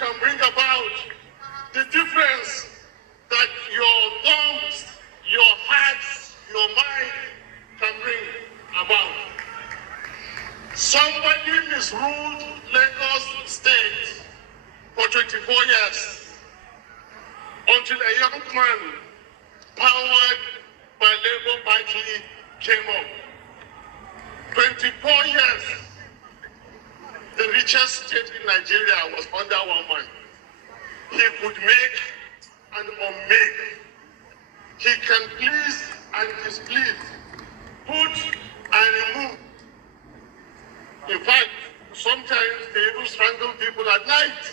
can bring about the difference that your thumbs, your hearts, your mind can bring about. Somebody misruled Lagos State for 24 years until a young man powered by Labour Party came up. 24 years, the richest state in Nigeria was under one man. He could make and unmake. He can please and displease, put and remove. In fact, sometimes they even strangle people at night.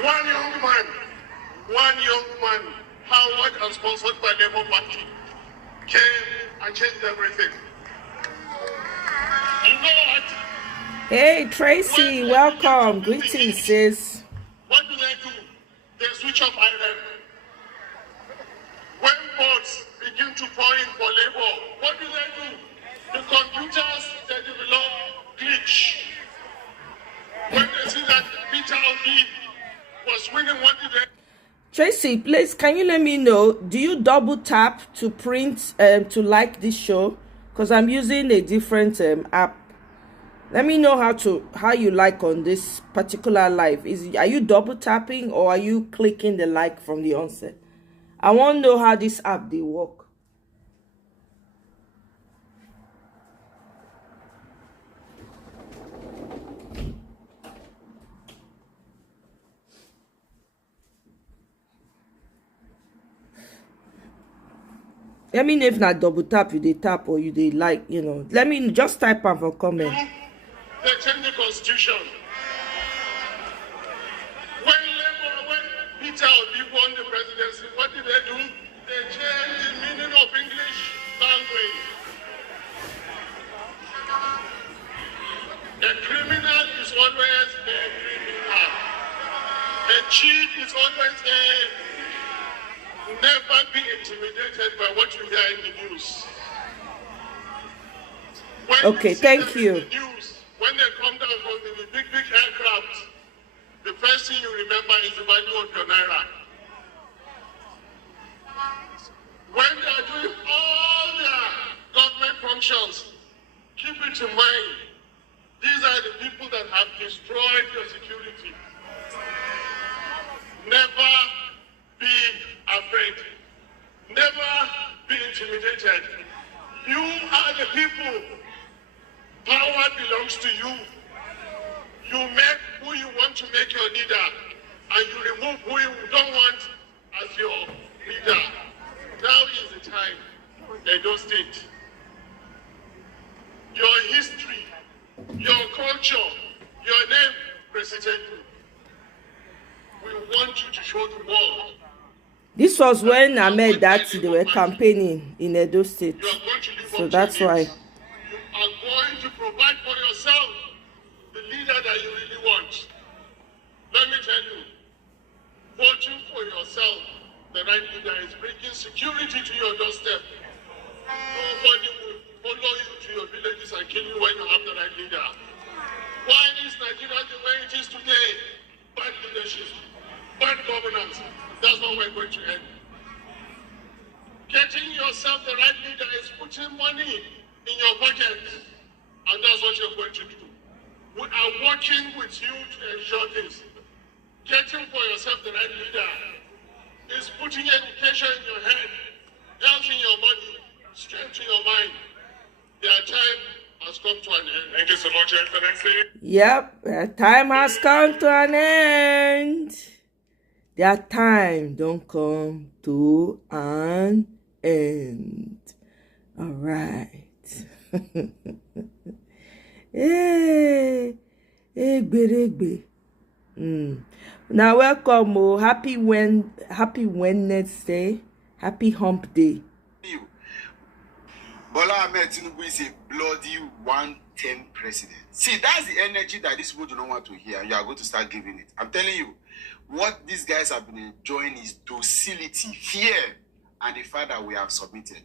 One young man, powered and sponsored by Labour Party, came and changed everything. You know what? Hey, Tracy, welcome. Greetings, sis. What do? They switch off iron. When bots begin to pour in for labor, what do? The computers, they develop glitch. When they see that Peter Obi was winning, what did they? Tracy, please, can you let me know, do you double tap to print, to like this show? Because I'm using a different app. Let me know how you like on this particular live. Are you double tapping or are you clicking the like from the onset? I want to know how this app they work. Let me know if not double tap, you they tap or you they like, you know. Let me just type on for comment. They changed the constitution. When Peter Obi won the presidency, what did they do? They changed the meaning of English language. A criminal is always a criminal. A cheat is always a... Never be intimidated by what you hear in the news. Okay, thank you. When they come down from the big aircraft, the first thing you remember is the value of your naira. When they are doing all their government functions, keep it in mind. These are the people that have destroyed your security. Never be afraid. Never be intimidated. You are the people. Power belongs to you. You make who you want to make your leader, and you remove who you don't want as your leader. Now is the time. Edo State. Your history, your culture, your name, President. We want you to show the world. This was when Ahmed that they were campaigning in Edo State. So that's why. You are going to provide for yourself the leader that you really want. Let me tell you, voting for yourself, the right leader, is bringing security to your doorstep. Nobody will follow you to your villages and kill you when you have the right leader. Why is Nigeria the way it is today? Bad leadership, bad governance. That's what we're going to end. Getting yourself the right leader is putting money in your pocket, and that's what you're going to do. We are working with you to ensure this. Getting for yourself the right leader is putting education in your head, health in your body, strength in your mind. Their time has come to an end. Thank you so much, Excellency. Yep, time has come to an end. Their time don't come to an end. All right. Hey, Egbe. Now welcome, oh. Happy Wednesday. Happy Hump Day. Bola Ahmed Tinubu is a bloody one-term president. See, that's the energy that these people do not want to hear, and you are going to start giving it. I'm telling you, what these guys have been enjoying is docility, fear, and the fact that we have submitted.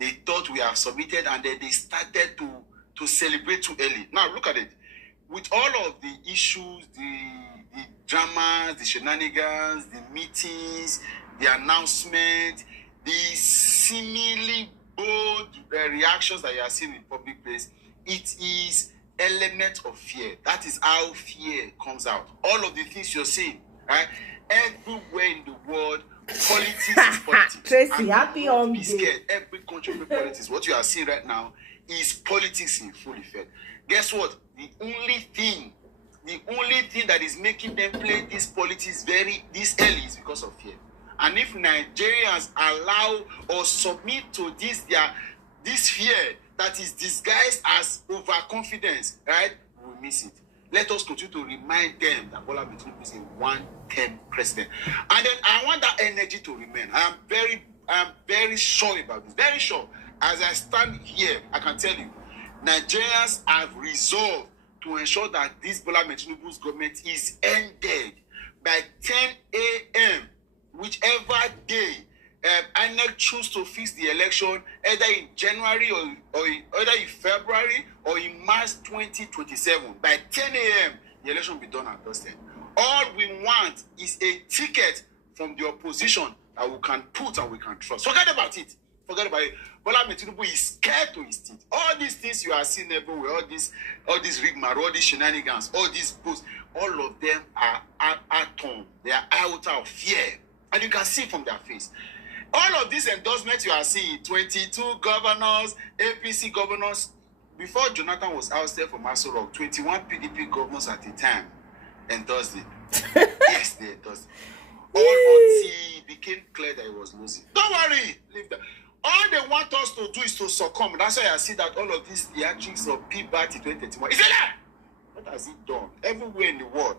They thought we have submitted, and then they started to celebrate too early. Now, look at it. with all of the issues, the dramas, the shenanigans, the meetings, the announcement, the seemingly bold reactions that you are seeing in public place, it is element of fear. That is how fear comes out. All of the things you're seeing, right? Everywhere in the world, politics is politics. Tracy, happy on be scared. Every country with politics. What you are seeing right now is politics in full effect. Guess what? The only thing that is making them play this politics this early is because of fear. And if Nigerians allow or submit to this fear that is disguised as overconfidence, right, we'll miss it. Let us continue to remind them that Bola Tinubu is a one-term president. And then I want that energy to remain. I am very sure about this. Very sure. As I stand here, I can tell you, Nigerians have resolved to ensure that this Bola Tinubu's government is ended by 10 a.m. whichever day INEC choose to fix the election, either in January or either in February or in March 2027. By 10 a.m., the election will be done at those 10. All we want is a ticket from the opposition that we can put and we can trust. Forget about it. Bola Tinubu is scared to his teeth. All these things you are seeing everywhere, all this rigmarole, all these shenanigans, all these posts, all of them are atom. They are out of fear. And you can see from their face. All of these endorsements you are seeing, 22 governors, APC governors, before Jonathan was ousted from Aso Rock, 21 PDP governors at the time endorsed it. Yes, they endorsed it. All until it became clear that he was losing. Don't worry, leave that. All they want us to do is to succumb. That's why I see that all of these theatrics of PBAT 2031. Is it that? What has it done? Everywhere in the world,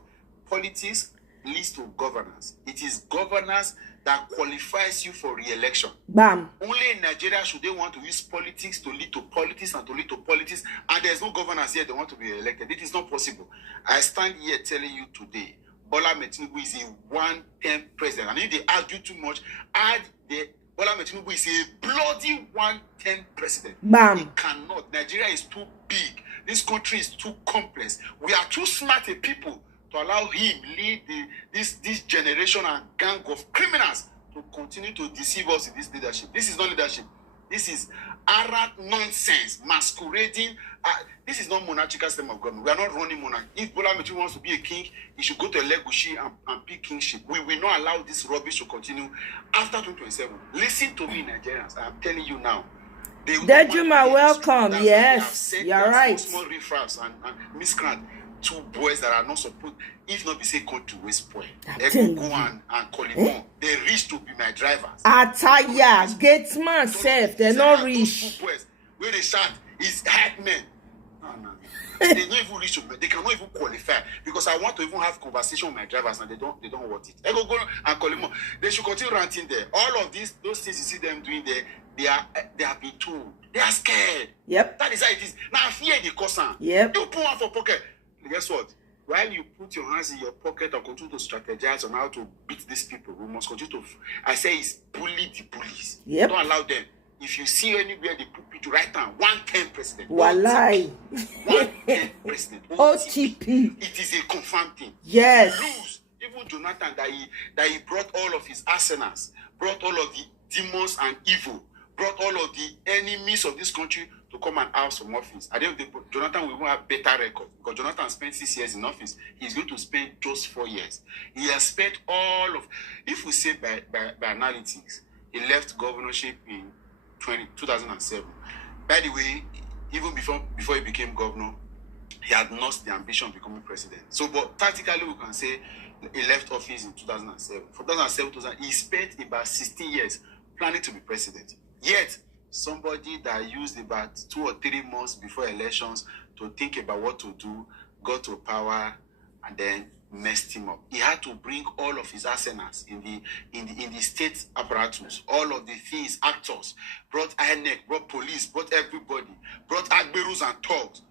politics leads to governance. It is governance that qualifies you for re-election. Bam. Only in Nigeria should they want to use politics to lead to politics and to lead to politics, and there's no governance here they want to be elected. It is not possible. I stand here telling you today, Bola Tinubu is a one-term president. And if they argue too much, Bola Tinubu is a bloody one-term president. Bam. He cannot. Nigeria is too big. This country is too complex. We are too smart a people to allow him lead this generation and gang of criminals to continue to deceive us in this leadership. This is not leadership. This is arrant nonsense, masquerading. This is not monarchical system of government. We are not running monarchy. If Bola Tinubu wants to be a king, he should go to Elegushi and pick kingship. We will not allow this rubbish to continue after 2027. Listen to me, Nigerians. I am telling you now. Dejuma, welcome. Yes, you're right. Small riffraffs and miscreant. Two boys that are not supposed, if not be say come to waste point. They go and call him on. They reach to be my drivers. Ataya, Gatesman self, they're not rich. Two boys where they shout is hype men. No. They don't even reach to me. They cannot even qualify because I want to even have conversation with my drivers and they don't want it. They go and call him on. They should continue ranting there. All of these, those things you see them doing there, they have been told. They are scared. Yep. That is how it is. Now fear the cause. Yep. You put one for pocket. Guess what? While you put your hands in your pocket and continue to strategize on how to beat these people, we must continue to, I say, is bully the bullies. Yep. Don't allow them. If you see anywhere they put people right now, 110 president. Walai. 110 president. OTP. It is a confirmed thing. Yes. Lose. Even Jonathan, that he brought all of his arsenals, brought all of the demons and evil, brought all of the enemies of this country to come and out from office. I don't think Jonathan will have better record because Jonathan spent 6 years in office. He's going to spend just 4 years. He has spent all of, if we say by analytics, he left governorship in 2007. By the way, even before he became governor, he had lost the ambition of becoming president. So, but tactically we can say he left office in 2007. From 2007 he spent about 16 years planning to be president. Yet, somebody that used about 2 or 3 months before elections to think about what to do, got to power, and then messed him up. He had to bring all of his arsenals in the state apparatus, all of the things, actors, brought INEC, brought police, brought everybody, brought Agberus and thugs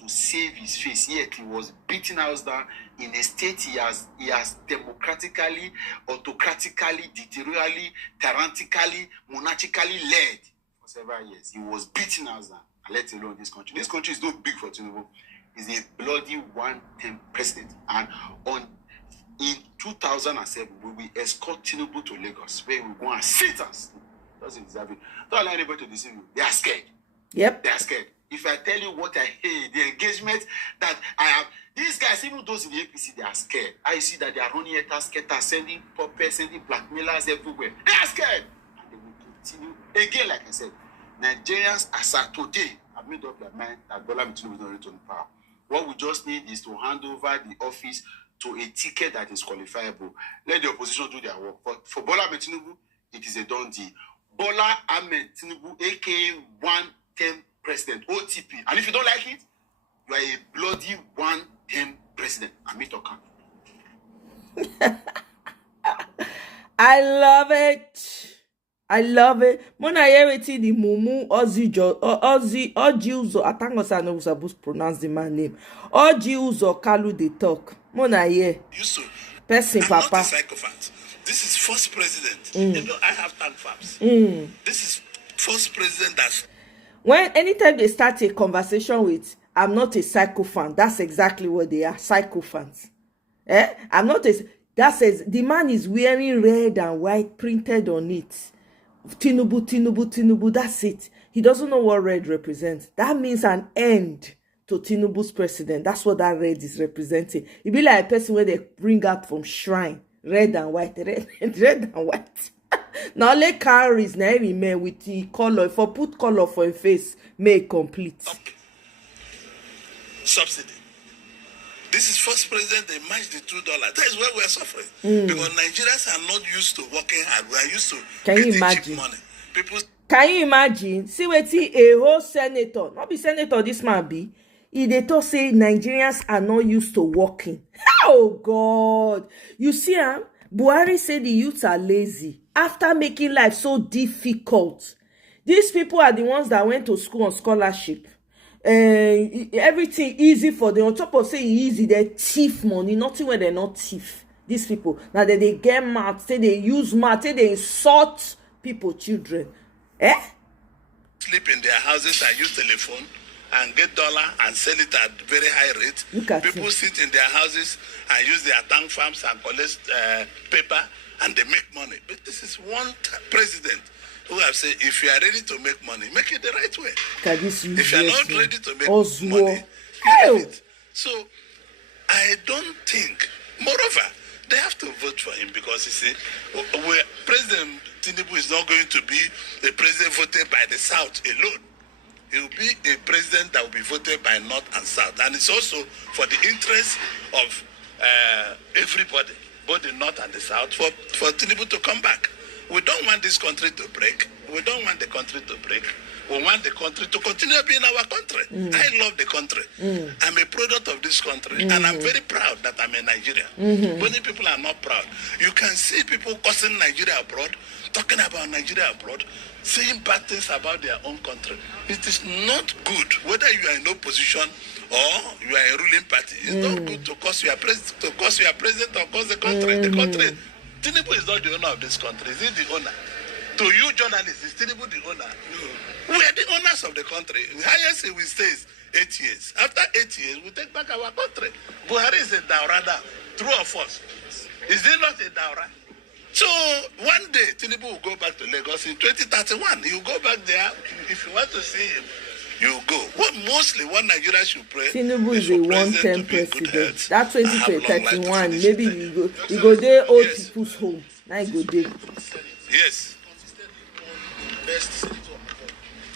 to save his face. Yet he was beaten out down in a state he has democratically, autocratically, dictatorially, tyrannically, monarchically led for several years. He was beaten out down, and let alone this country. This country is not big for Tinubu. is a bloody one-term president. And in 2007, we will escort Tinubu to Lagos, where we go and sit and sleep. Doesn't deserve it. Don't allow anybody to deceive you. They are scared. Yep. They are scared. If I tell you what I hate, the engagement that I have, these guys, even those in the APC, they are scared. I see that they are running at us, sending puppets, sending blackmailers everywhere. They are scared. And they will continue. Again, like I said, Nigerians, as at today, have made up their mind that Bola Tinubu is not returning power. What we just need is to hand over the office to a ticket that is qualifiable. Let the opposition do their work. But for Bola Tinubu, it is a done deal. Bola Ahmed Tinubu, aka one-term president, OTP. And if you don't like it, you are a bloody one-term president. Amitokan. I love it. I love it. When I hear it, the Mumu Oji Uzo, I think I know supposed to pronounce the man name. Oji Uzo Kalu they talk. When I hear person I'm papa. not a psychopath. This is first president. You know, I have tank farms. This is first president that's When anytime they start a conversation with I'm not a psychophant, that's exactly what they are, psychophants. I'm not a that says the man is wearing red and white printed on it. Tinubu, Tinubu, Tinubu, that's it. He doesn't know what red represents. That means an end to Tinubu's president. That's what that red is representing. It be like a person where they bring out from shrine, red and white, red and white. Now let carries now remain with the color. If I put color for a face, make complete. subsidy. This is first president, they matched the $2. That is where we are suffering. Because Nigerians are not used to working hard. We are used to getting cheap money. People. Can you imagine? See what a whole senator, not be senator, this man be. They talk say Nigerians are not used to working. Oh God. You see, Buhari said the youths are lazy after making life so difficult. These people are the ones that went to school on scholarship. Everything easy for them. On top of saying easy, they thief money. Nothing where they're not thief. These people. Now that they get mad, say they use mad, say they insult people, children. Sleep in their houses and use telephone and get dollar and sell it at very high rate. People sit in their houses and use their tank farms and collect paper and they make money. But this is one president who have said, if you are ready to make money, make it the right way. If you are not ready to make money, leave it. So I don't think, moreover, they have to vote for him because you see, President Tinubu is not going to be a president voted by the South alone. He will be a president that will be voted by North and South. And it's also for the interest of everybody, both the North and the South, for Tinubu to come back. We don't want this country to break. We don't want the country to break. We want the country to continue being our country. I love the country. I'm a product of this country, and I'm very proud that I'm a Nigerian. Many people are not proud. You can see people cursing Nigeria abroad, talking about Nigeria abroad, saying bad things about their own country. It is not good, whether you are in opposition or you are a ruling party. It's not good to curse your president or curse the country. The country. Tinubu is not the owner of this country. Is he the owner? To you journalists, is Tinubu the owner? We are the owners of the country. The highest he will stay is 8 years. After 8 years, we take back our country. Buhari is a Daura now. True or false? Is he not a Daura? So one day, Tinubu will go back to Lagos in 2031. He will go back there. If you want to see him, you go. Mostly what Nigeria should pray. Tinubu is a one-term president. That 2031, maybe you go there old people's home. Now you go there. Yes. Best senator.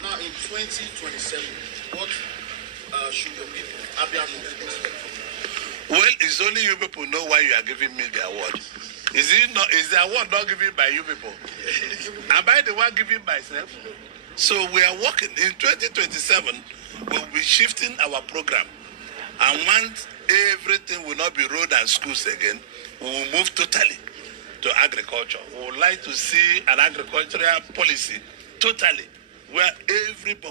Now in 2027, what should your people, Abiano, expect? Well, it's only you people know why you are giving me the award. Is the award not given by you people? Am I the one giving myself? So we are working. In 2027, we'll be shifting our program. And once everything will not be road and schools again, we will move totally to agriculture. We would like to see an agricultural policy totally. Where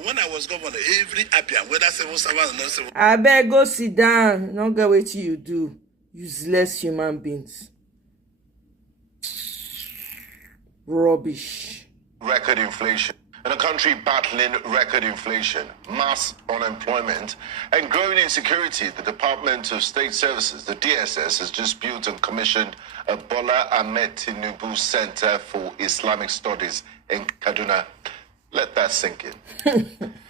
when I was governor, every Abian, whether civil servant or not civil. I beg go sit down. Not get what you do. Useless human beings. Rubbish. Record inflation. In a country battling record inflation, mass unemployment, and growing insecurity, the Department of State Services, the DSS, has just built and commissioned a Bola Ahmed Tinubu Center for Islamic Studies in Kaduna. Let that sink in.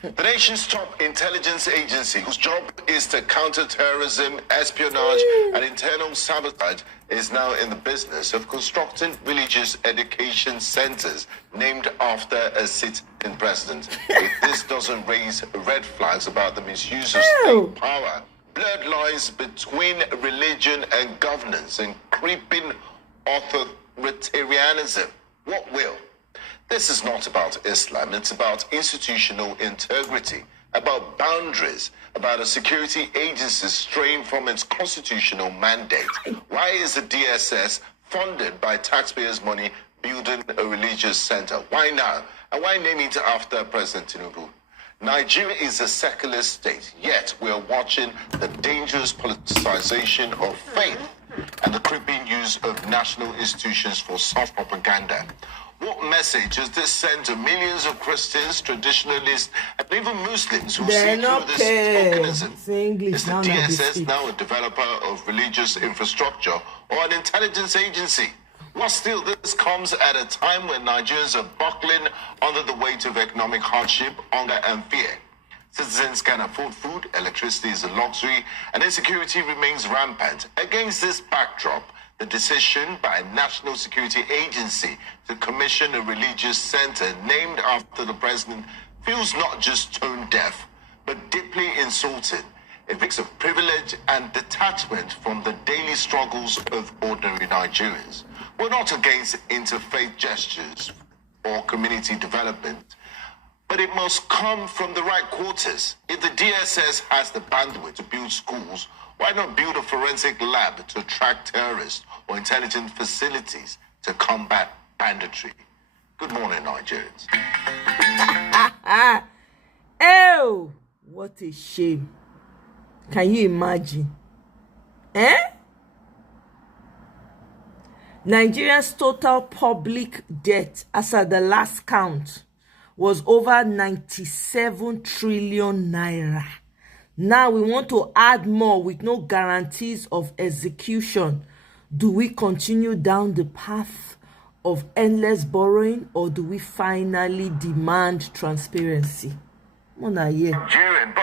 The nation's top intelligence agency, whose job is to counter terrorism, espionage, and internal sabotage, is now in the business of constructing religious education centers named after a sitting president. If this doesn't raise red flags about the misuse of state power, blurred lines between religion and governance, and creeping authoritarianism, what will? This is not about Islam, it's about institutional integrity, about boundaries, about a security agency straying from its constitutional mandate. Why is the DSS funded by taxpayers' money building a religious center? Why now? And why name it after President Tinubu? Nigeria is a secular state, yet we are watching the dangerous politicization of faith and the creeping use of national institutions for soft propaganda. What message does this send to millions of Christians, traditionalists, and even Muslims who see through this tokenism? Is the DSS now a developer of religious infrastructure or an intelligence agency? Well, still, this comes at a time when Nigerians are buckling under the weight of economic hardship, hunger, and fear. Citizens can afford food, electricity is a luxury, and insecurity remains rampant. Against this backdrop, the decision by a national security agency to commission a religious center named after the president feels not just tone deaf, but deeply insulting. It mix of privilege and detachment from the daily struggles of ordinary Nigerians. We're not against interfaith gestures or community development, but it must come from the right quarters. If the DSS has the bandwidth to build schools, why not build a forensic lab to track terrorists or intelligence facilities to combat banditry? Good morning, Nigerians. Oh, what a shame. Can you imagine? Nigeria's total public debt as at the last count was over 97 trillion naira. Now we want to add more with no guarantees of execution. Do we continue down the path of endless borrowing, or do we finally demand transparency? Nigerian,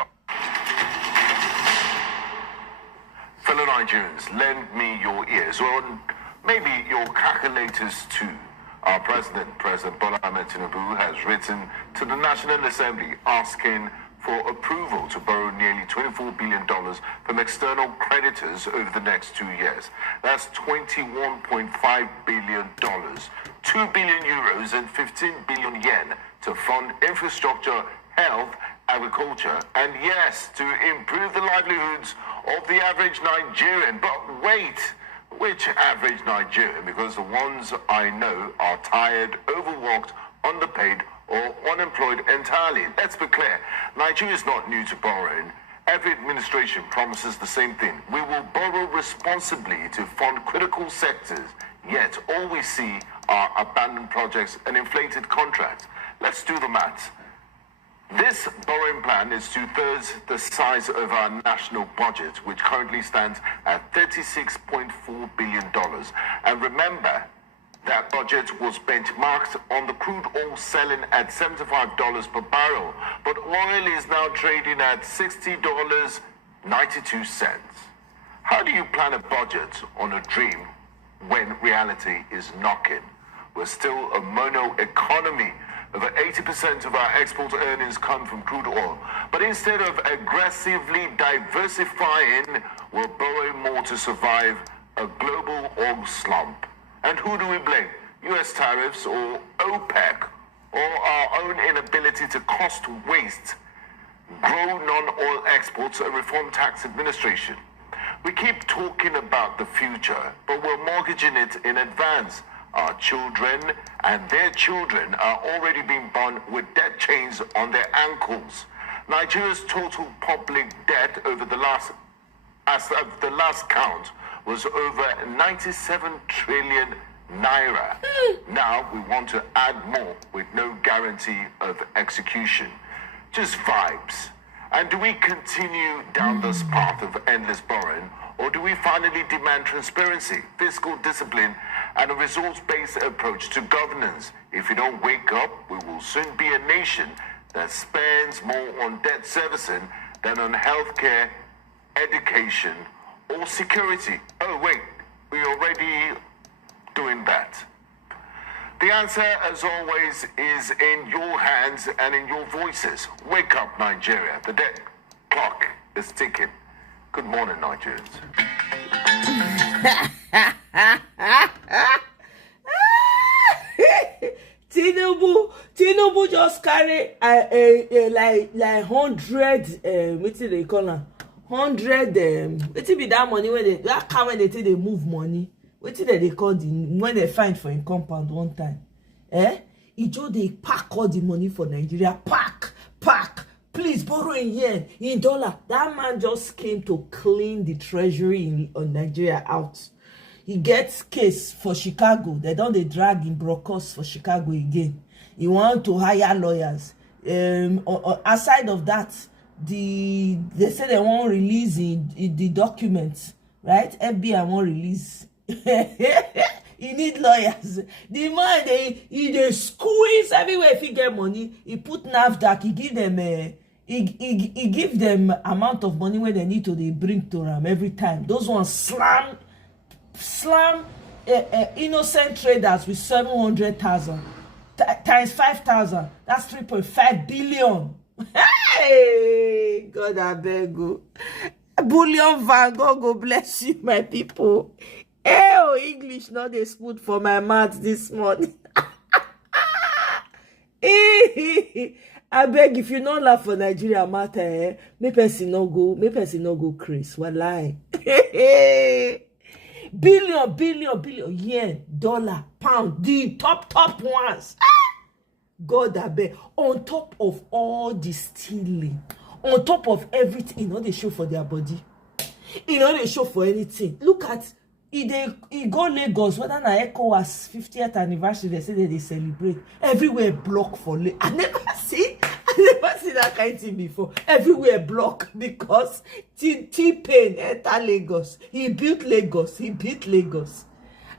fellow Nigerians, lend me your ears, or maybe your calculators too. Our President Bola Ahmed Tinubu, has written to the National Assembly asking for approval to borrow nearly $24 billion from external creditors over the next 2 years. That's $21.5 billion, 2 billion euros and 15 billion yen to fund infrastructure, health, agriculture, and yes, to improve the livelihoods of the average Nigerian. But wait, which average Nigerian? Because the ones I know are tired, overworked, underpaid, or unemployed entirely. Let's be clear, Nigeria is not new to borrowing. Every administration promises the same thing. We will borrow responsibly to fund critical sectors, yet all we see are abandoned projects and inflated contracts. Let's do the maths. This borrowing plan is 2/3 the size of our national budget, which currently stands at $36.4 billion. And remember, that budget was benchmarked on the crude oil selling at $75 per barrel, but oil is now trading at $60.92. How do you plan a budget on a dream when reality is knocking? We're still a mono economy. Over 80% of our export earnings come from crude oil. But instead of aggressively diversifying, we're borrowing more to survive a global oil slump. And who do we blame? US tariffs or OPEC, or our own inability to cost waste, grow non-oil exports, and reform tax administration? We keep talking about the future, but we're mortgaging it in advance. Our children and their children are already being born with debt chains on their ankles. Nigeria's total public debt over the last count was over 97 trillion naira. Now, now we want to add more with no guarantee of execution. Just vibes. And do we continue down this path of endless borrowing, or do we finally demand transparency, fiscal discipline, and a resource-based approach to governance? If we don't wake up, we will soon be a nation that spends more on debt servicing than on healthcare, education, or security. Oh wait, we're already doing that. The answer, as always, is in your hands and in your voices. Wake up, Nigeria. The debt clock is ticking. Good morning, Nigerians. Tinubu just carry like 100 what do they call am 100 what be that money when they take they move money. What did they call the when they find for in compound one time? It just they pack all the money for Nigeria. Pack. Please borrow in yen, in dollar. That man just came to clean the treasury on Nigeria out. He gets case for Chicago. They drag him brokers for Chicago again. He want to hire lawyers. Aside of that, they say they won't release the documents, right? FBI won't release. He need lawyers. The man they squeeze everywhere. If he get money, he put NAFDAC. He give them he give them amount of money where they need to they bring to them every time. Those ones slam innocent traders with 700,000 times 5,000. That's 3.5 billion. Hey, God I beg you. Bullion Van Gogh, go bless you, my people. Oh, English not they spoon for my mouth this morning. I beg, if you not laugh for Nigeria matter, me person no go Chris. Wallahi. billion, yen, dollar, pound, the top ones. God I beg. On top of all the stealing, on top of everything, they show for their body. They show for anything. Look at he go Lagos, whether na ECOWAS 50th anniversary, they say they celebrate. Everywhere block for Lagos. I never see that kind of thing before. Everywhere block because T-Pain enter Lagos. He built Lagos.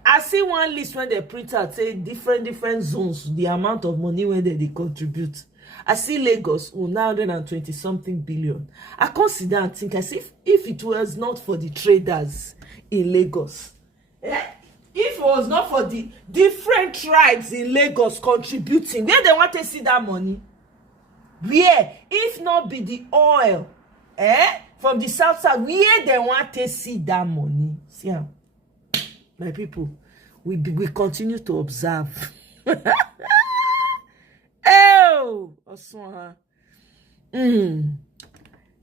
I see one list when they print out, say different zones, the amount of money when they contribute. I see Lagos 920 something billion. I consider and think as if it was not for the traders in Lagos, if it was not for the different tribes in Lagos contributing, where they want to see that money? Where? If not be the oil, from the south side, where they want to see that money? See, my people, we continue to observe.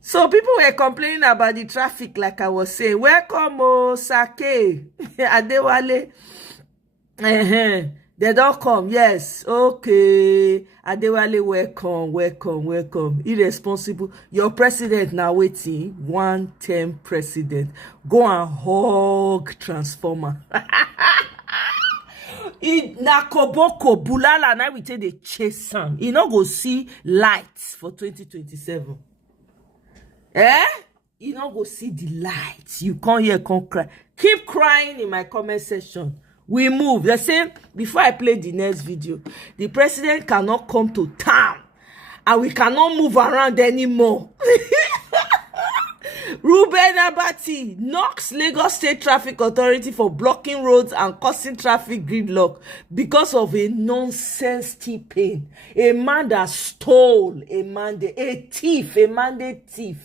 So people were complaining about the traffic, like I was saying. Welcome, Sake, Adewale. They don't come. Yes, okay. Adewale, welcome. Irresponsible. Your president now waiting. 1-term president. Go and hug transformer. Na koboko bulala na we take the chase am. You no go see lights for 2027. You no go see the lights. You come here, come cry. Keep crying in my comment section. We move. The same before I play the next video. The president cannot come to town, and we cannot move around anymore. Ruben Abati knocks Lagos State Traffic Authority for blocking roads and causing traffic gridlock because of a nonsense T-Pain. A man that stole a mandate, a mandate thief.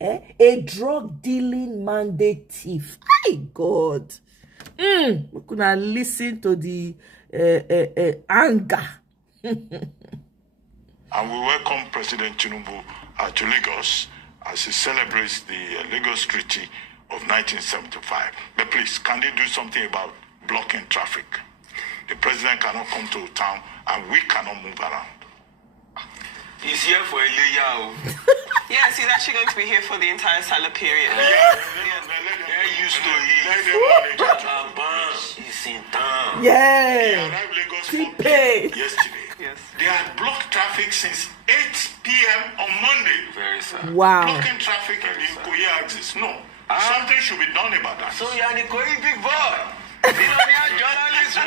A drug dealing mandate thief. My God. We could not listen to the anger. And we welcome President Tinubu to Lagos as he celebrates the Lagos Treaty of 1975. But please, can they do something about blocking traffic? The president cannot come to town and we cannot move around. He's here for a layer. Yes, he's actually going to be here for the entire Salah period. They're used to it. He's in town. Yeah. He arrived Lagos 4 Pay. p.m. yesterday. Yes. They had blocked traffic since 8 p.m. on Monday. Very sad. Wow. Blocking traffic in the Ikoyi axis. No. Something should be done about that. So you're the Koi big boy. Billionaire journalist. I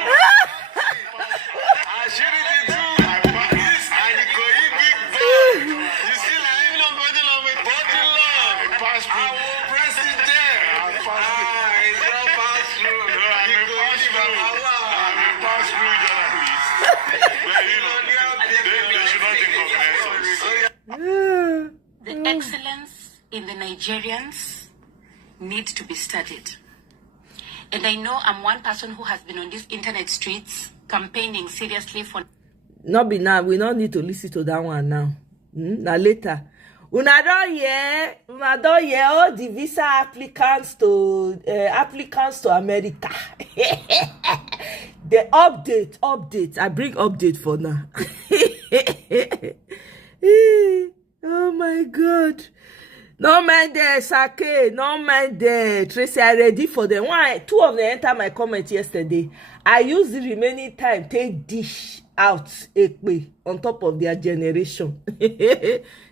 should it too. And the Koi big boy. You see, like even on going along with bottle love. Our president. It's not pass through. They should not inconvenience us. The excellence in the Nigerians need to be studied. And I know I'm one person who has been on these internet streets campaigning seriously for... Not be now. We don't need to listen to that one now. Now later. Una don't hear all the visa applicants to America. The update. I bring update for now. Oh my God. No mind there, Sake. No mind there. Tracy, I ready for them. Why? 2 of them enter my comment yesterday. I use the remaining time take dish out Ekpe on top of their generation.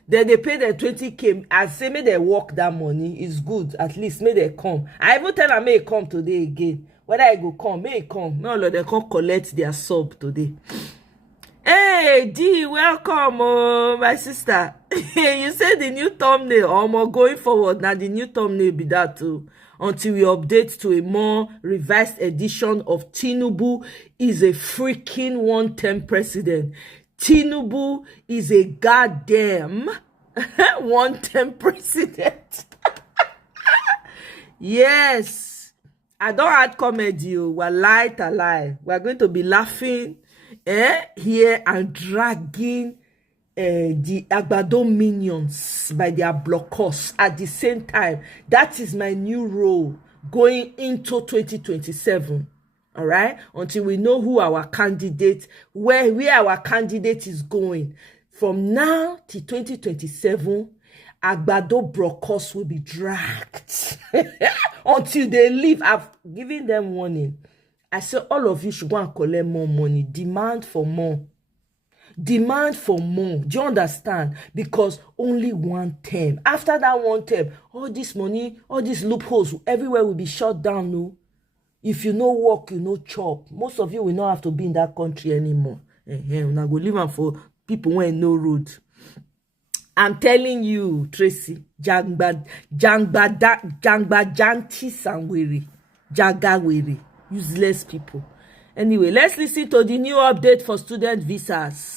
Then they pay them 20K. I say may they work that money. It's good. At least may they come. I even tell them may come today again. Whether I go come, may come. No, they come collect their sub today. Hey, D, welcome, my sister. You said the new thumbnail, going forward, now the new thumbnail be that too. Until we update to a more revised edition of Tinubu is a freaking one-term president. Tinubu is a goddamn one-term president. Yes. I don't add comedy. We're light alive. We're going to be laughing here and dragging the Agbado minions by their blockers at the same time. That is my new role going into 2027. All right, until we know who our candidate, where our candidate is going. From now to 2027, Agbado blockers will be dragged until they leave. I've given them warning. I said all of you should go and collect more money. Demand for more. Demand for more. Do you understand? Because only one term. After that one term, all this money, all these loopholes, everywhere will be shut down. No. If you no work, you no chop. Most of you will not have to be in that country anymore. Una go live for people who ain't no road. I'm telling you, Tracy, Jangba Janti Sangwiri, Jagawiri, useless people. Anyway, let's listen to the new update for student visas.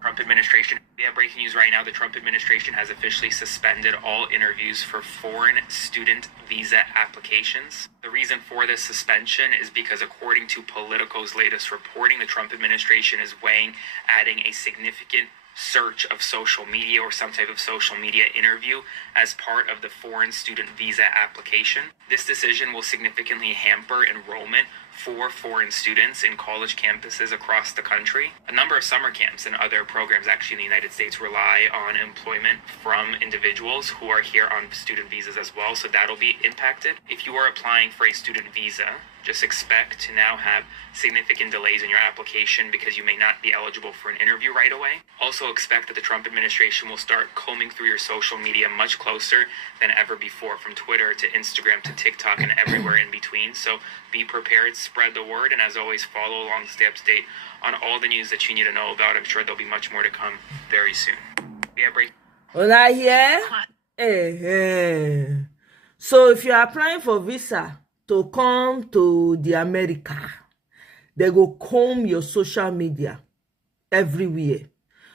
Trump administration. We have breaking news right now. The Trump administration has officially suspended all interviews for foreign student visa applications. The reason for this suspension is because, according to Politico's latest reporting, the Trump administration is weighing adding a significant search of social media or some type of social media interview as part of the foreign student visa application. This decision will significantly hamper enrollment for foreign students in college campuses across the country. A number of summer camps and other programs actually in the United States rely on employment from individuals who are here on student visas as well, so that'll be impacted. If you are applying for a student visa, just expect to now have significant delays in your application because you may not be eligible for an interview right away. Also expect that the Trump administration will start combing through your social media much closer than ever before, from Twitter to Instagram to TikTok and everywhere in between. So be prepared, spread the word, and as always, follow along, stay up to date on all the news that you need to know about. I'm sure there'll be much more to come very soon. We have break. Well, I hear. So if you're applying for visa to come to the America, they go comb your social media everywhere.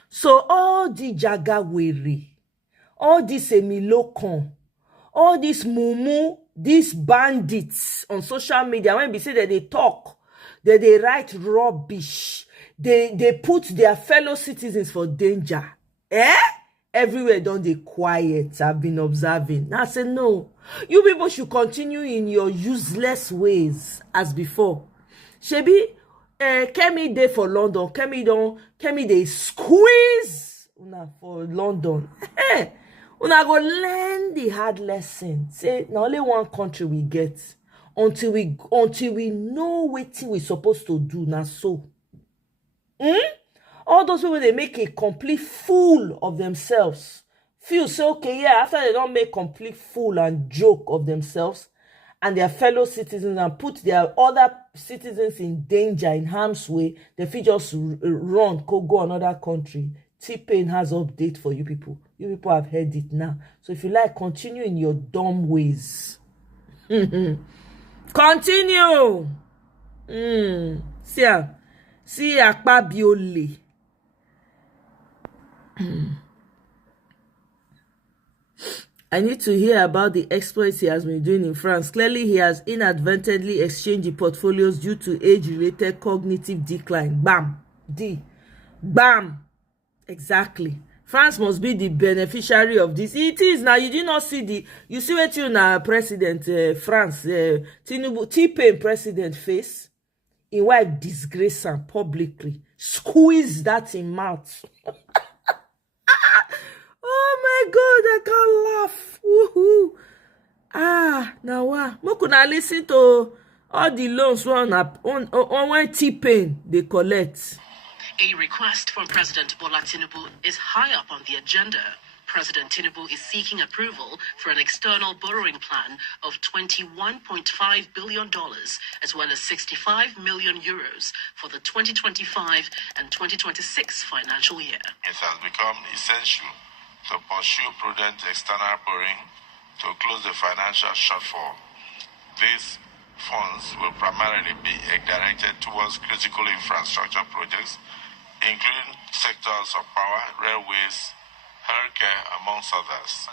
So all the jagaweri, all this emilokon, all this mumu, these bandits on social media, when we say that they talk, that they write rubbish, they put their fellow citizens for danger. Everywhere don't they quiet. I've been observing. I said, no, you people should continue in your useless ways as before. Shebi, Kemi dey for London. Kemi dey squeeze una for London. Una go learn the hard lesson. Say na only one country we get until we know wetin we supposed to do. Na so. All those people, they make a complete fool of themselves. Feel so okay, yeah, after they don't make complete fool and joke of themselves and their fellow citizens and put their other citizens in danger, in harm's way, they feel just run, go another country. T-Pain has update for you people. You people have heard it now. So if you like, continue in your dumb ways. Continue. See Akpabiole. I need to hear about the exploits he has been doing in France. Clearly, he has inadvertently exchanged the portfolios due to age-related cognitive decline. Bam. Bam. Exactly. France must be the beneficiary of this. It is now. You did not see you see what you now President France, Tinubu, T-Pain president face. In wife disgrace him publicly. Squeeze that in mouth. Oh my God, I can't laugh. Woohoo. Now what? Mokuna listen to all the loans on when T-Pain they collect. A request from President Bola Tinubu is high up on the agenda. President Tinubu is seeking approval for an external borrowing plan of $21.5 billion, as well as 65 million euros for the 2025 and 2026 financial year. It has become essential to pursue prudent external borrowing to close the financial shortfall. These funds will primarily be directed towards critical infrastructure projects, including sectors of power, railways, healthcare, amongst others.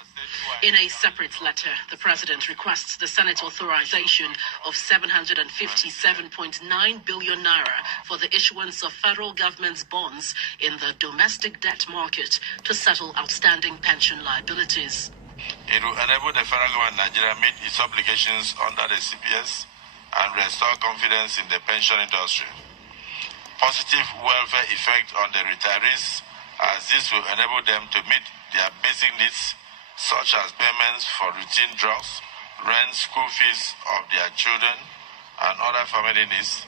In a separate letter, the President requests the Senate authorization of 757.9 billion naira for the issuance of federal government's bonds in the domestic debt market to settle outstanding pension liabilities. It will enable the federal government of Nigeria meet its obligations under the CPS and restore confidence in the pension industry. Positive welfare effect on the retirees, as this will enable them to meet their basic needs, such as payments for routine drugs, rent, school fees of their children, and other family needs.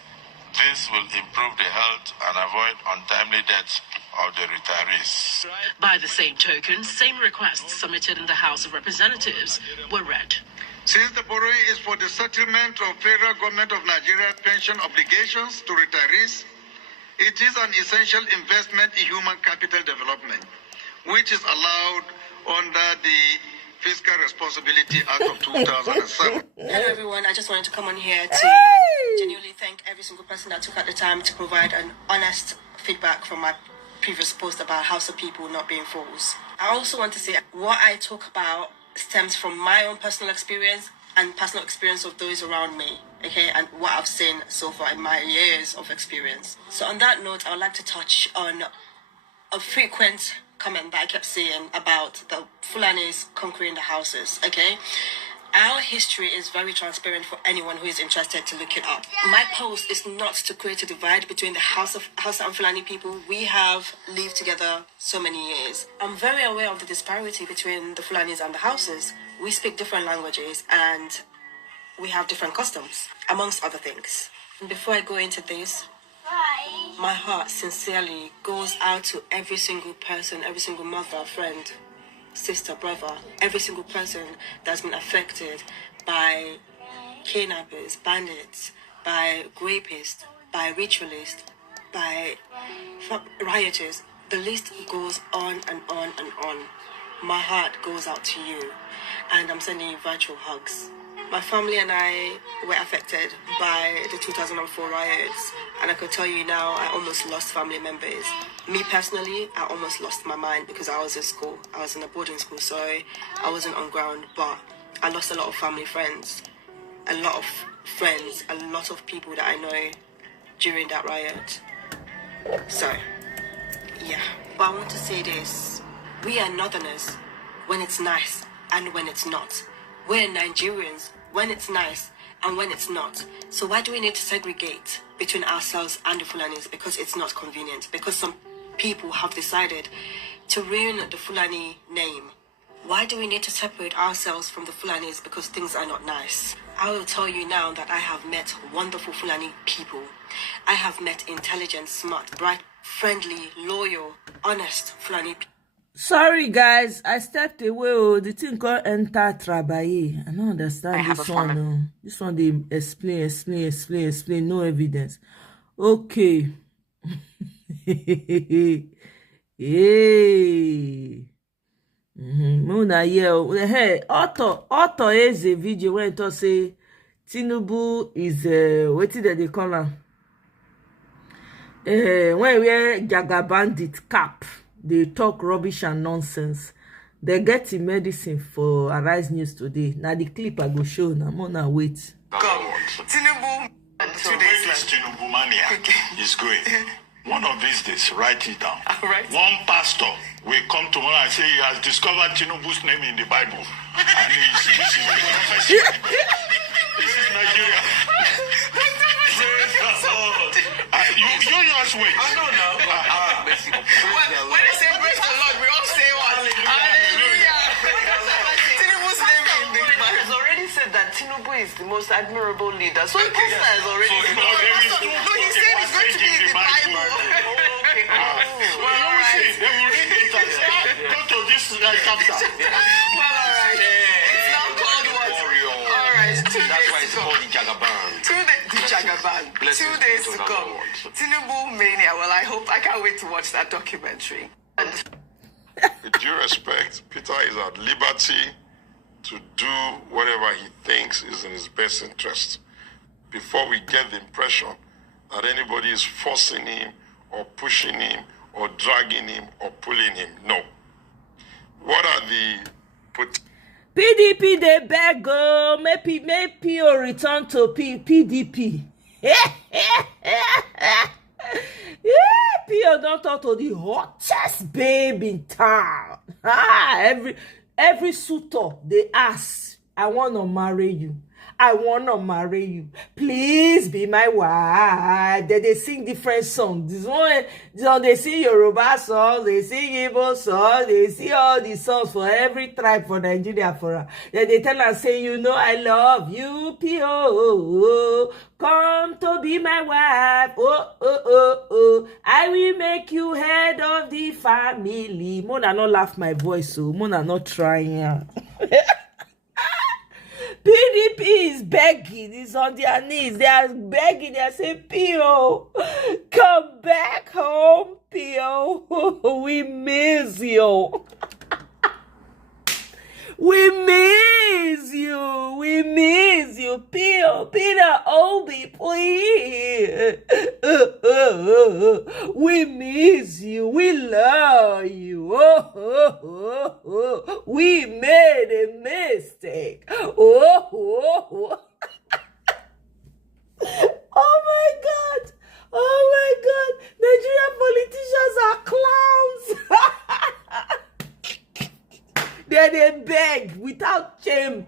This will improve the health and avoid untimely death of the retirees. By the same token, same requests submitted in the House of Representatives were read. Since the borrowing is for the settlement of federal government of Nigeria pension obligations to retirees, it is an essential investment in human capital development, which is allowed under the Fiscal Responsibility Act of 2007. Hello everyone, I just wanted to come on here to genuinely thank every single person that took out the time to provide an honest feedback from my previous post about House of People not being fools. I also want to say what I talk about stems from my own personal experience and personal experience of those around me, okay, and what I've seen so far in my years of experience. So on that note, I would like to touch on a frequent comment that I kept seeing about the Fulanis conquering the houses, okay? Our history is very transparent for anyone who is interested to look it up. My post is not to create a divide between the Hausa and Fulani people. We have lived together so many years. I'm very aware of the disparity between the Fulanis and the Hausas. We speak different languages and we have different customs, amongst other things. And before I go into this, my heart sincerely goes out to every single person, every single mother, friend, sister, brother, every single person that's been affected by kidnappers, bandits, by rapists, by ritualists, by rioters. The list goes on and on and on. My heart goes out to you, and I'm sending you virtual hugs. My family and I were affected by the 2004 riots, and I could tell you now, I almost lost family members. Me personally, I almost lost my mind because I was in school. I was in a boarding school, so I wasn't on ground, but I lost a lot of family friends, a lot of friends, a lot of people that I know during that riot. So, yeah. But I want to say this. We are Northerners when it's nice and when it's not. We're Nigerians when it's nice and when it's not. So why do we need to segregate between ourselves and the Fulanis? Because it's not convenient. Because some people have decided to ruin the Fulani name. Why do we need to separate ourselves from the Fulanis because things are not nice? I will tell you now that I have met wonderful Fulani people. I have met intelligent, smart, bright, friendly, loyal, honest Fulani people. Sorry guys, I stepped away. Oh, the thing called enter trabaye. I don't understand this one. Oh. This one they explain. No evidence. Okay. Hey. Hey, author is a video when to say Tinubu is what did they call her? When we wear Jaga Bandit cap. They talk rubbish and nonsense. They get the medicine for Arise News today. Now the clip I go show. Now I'm gonna wait. Come, Tinubu. So where this Tinubu mania is going. One of these days, write it down. Right. One pastor will come tomorrow and say he has discovered Tinubu's name in the Bible. And this is the prophecy. This is Nigeria. You just wait. I don't know. When they say praise the Lord, we all say what? Hallelujah. Tinubu's name in the Bible has already said that Tinubu is the most admirable leader. So the pastor has already said no, he said it's going to be in the Bible. Okay. Well, all right. They will read it and say, go to this chapter. Well, all right. It's now called what? All right. That's why it's called the Jagaban. 2 days to come. Tinubu mania. Well, I can't wait to watch that documentary. With due respect, Peter is at liberty to do whatever he thinks is in his best interest. Before we get the impression that anybody is forcing him or pushing him or dragging him or pulling him. No. What are the PDP they beg go, make PO return to PDP. PO don't talk to the hottest babe in town. Every suitor they ask, I wanna marry you. I wanna marry you. Please be my wife. They sing different songs. This one they sing Yoruba songs, they sing Igbo songs, they sing all the songs for every tribe for Nigeria for her. Then they tell her, say, you know I love you, P.O. Come to be my wife. Oh. I will make you head of the family. Mona not laugh my voice, so Mona not trying. PDP is begging, it's on their knees. They are begging, they are saying, P.O., come back home, P.O. We miss you. We miss you, Peter Obi, please. We miss you, we love you. We made a mistake. Oh my God. Nigerian politicians are clowns. They beg without shame.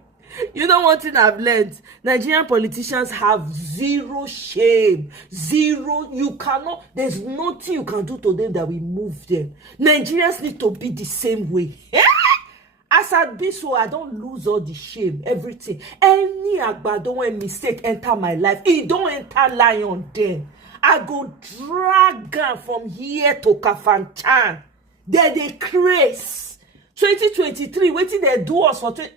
You know one thing I've learned? Nigerian politicians have zero shame. Zero. You cannot, there's nothing you can do to them that will move them. Nigerians need to be the same way. As I be so, I don't lose all the shame, everything. Any agbado when mistake enter my life, it don't enter lion then. I go drag am from here to Kafanchan. Then they craze. 2023, waiting they do us for 20.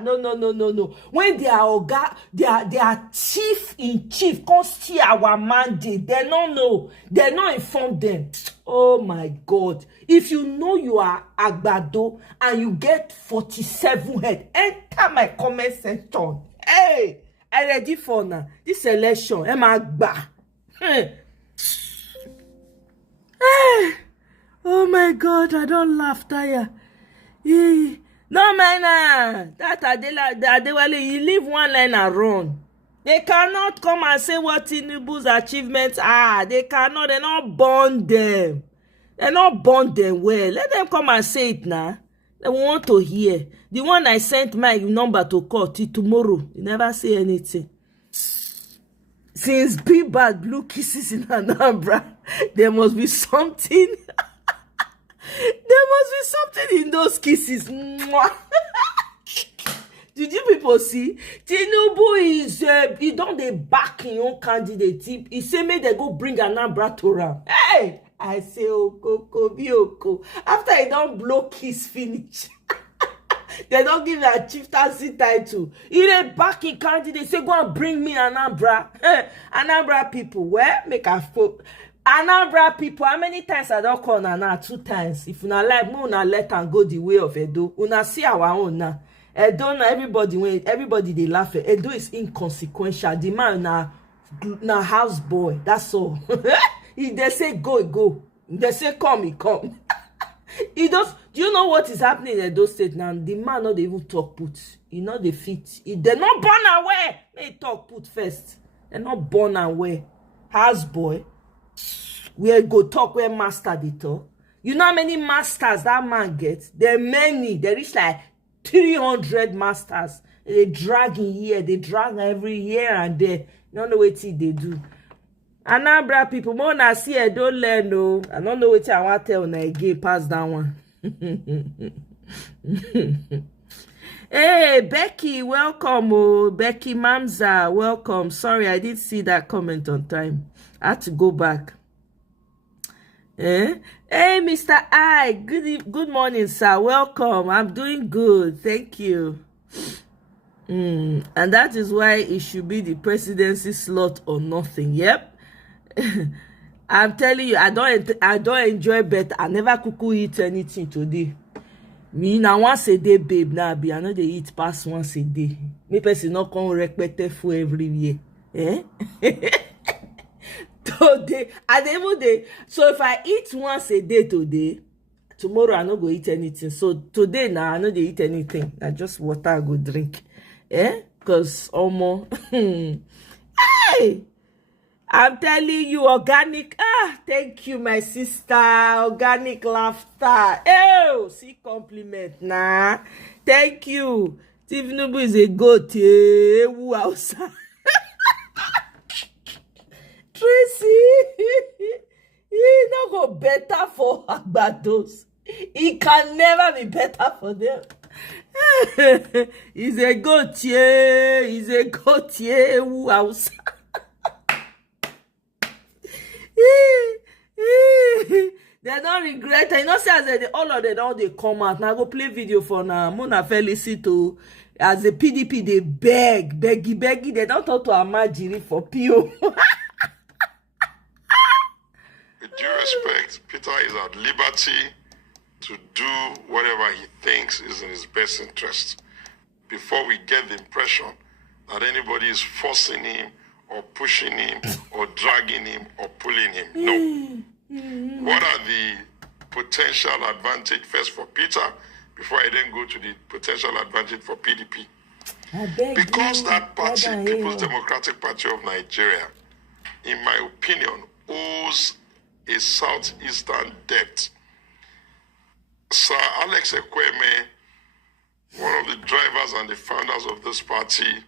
No. When they are chief in chief, come steal our mandate. They don't know. They don't inform them. Oh my God. If you know you are Agbado and you get 47 head, enter my comment section. Hey, I ready for now. This election, Agba. Hey. Oh my God, I don't laugh, tire. No, man, that Adewale, you leave one line and run. They cannot come and say what Tinubu's achievements are. They cannot. They're not born them. They're not born them well. Let them come and say it now. They want to hear. The one I sent my number to call till tomorrow. You never say anything. Since big bad blue kisses in Anambra, there must be something. There must be something in those kisses. Mwah. Did you people see? Tinubu is he don't dey back him own candidate. He say make they go bring Anambra to am. Hey, I say Oko be Oko. After he don't blow kiss finish, they don't give a chieftaincy title. He dey back him candidate. Say go and bring me Anambra. Anambra people, where make a folk. Anambra people, how many times I don't call Nana? 2 times. If una like, me una let am go the way of Edo. Una see our own now. Edo na everybody they laugh at. Edo is inconsequential. The man na house boy. That's all. If they say go, he go. If they say come, he come. He does. Do you know what is happening in Edo State now? The man not even talk put. He not the fit. They're not born away. They talk put first. They're not born away. House boy. Where go talk where master they talk. You know how many masters that man gets? There are many. There is like 300 masters. They drag in here. They drag every year and there. You don't know what they do. Anambra people, more na see I don't learn no. I don't know what I want to tell na again. Pass that one. Hey, Becky, welcome. Oh, Becky Mamza, welcome. Sorry, I didn't see that comment on time. I had to go back. Hey, Mr. I, good morning, sir. Welcome. I'm doing good. Thank you. And that is why it should be the presidency slot or nothing. Yep. I'm telling you, I don't enjoy better. I never cuckoo eat anything today. Me now once a day, babe. Now be I know they eat past once a day. Me person not come repeat food every year. Today, and even day. So if I eat once a day today, tomorrow I not go eat anything. So today now I know they eat anything. I just water I go drink. Because almost hey, I'm telling you, organic. Thank you, my sister. Organic laughter. Oh, see compliment nah. Thank you. Tinubu is a goat. Who outside? Tracy, he not go better for Agbados. He can never be better for them. He's a goat. He's a goat. Who outside? They don't regret. I know say as all of them don't they come out. Now go play video for now. Mona Felicito as the PDP they beggy. They don't talk to Amajiri for PO. With due respect, Peter is at liberty to do whatever he thinks is in his best interest. Before we get the impression that anybody is forcing him or pushing him or dragging him or pulling him. No. What are the potential advantage first for Peter before I then go to the potential advantage for PDP? Because that party, People's Democratic Party of Nigeria, in my opinion, owes a southeastern debt. Sir Alex Ekweme, one of the drivers and the founders of this party,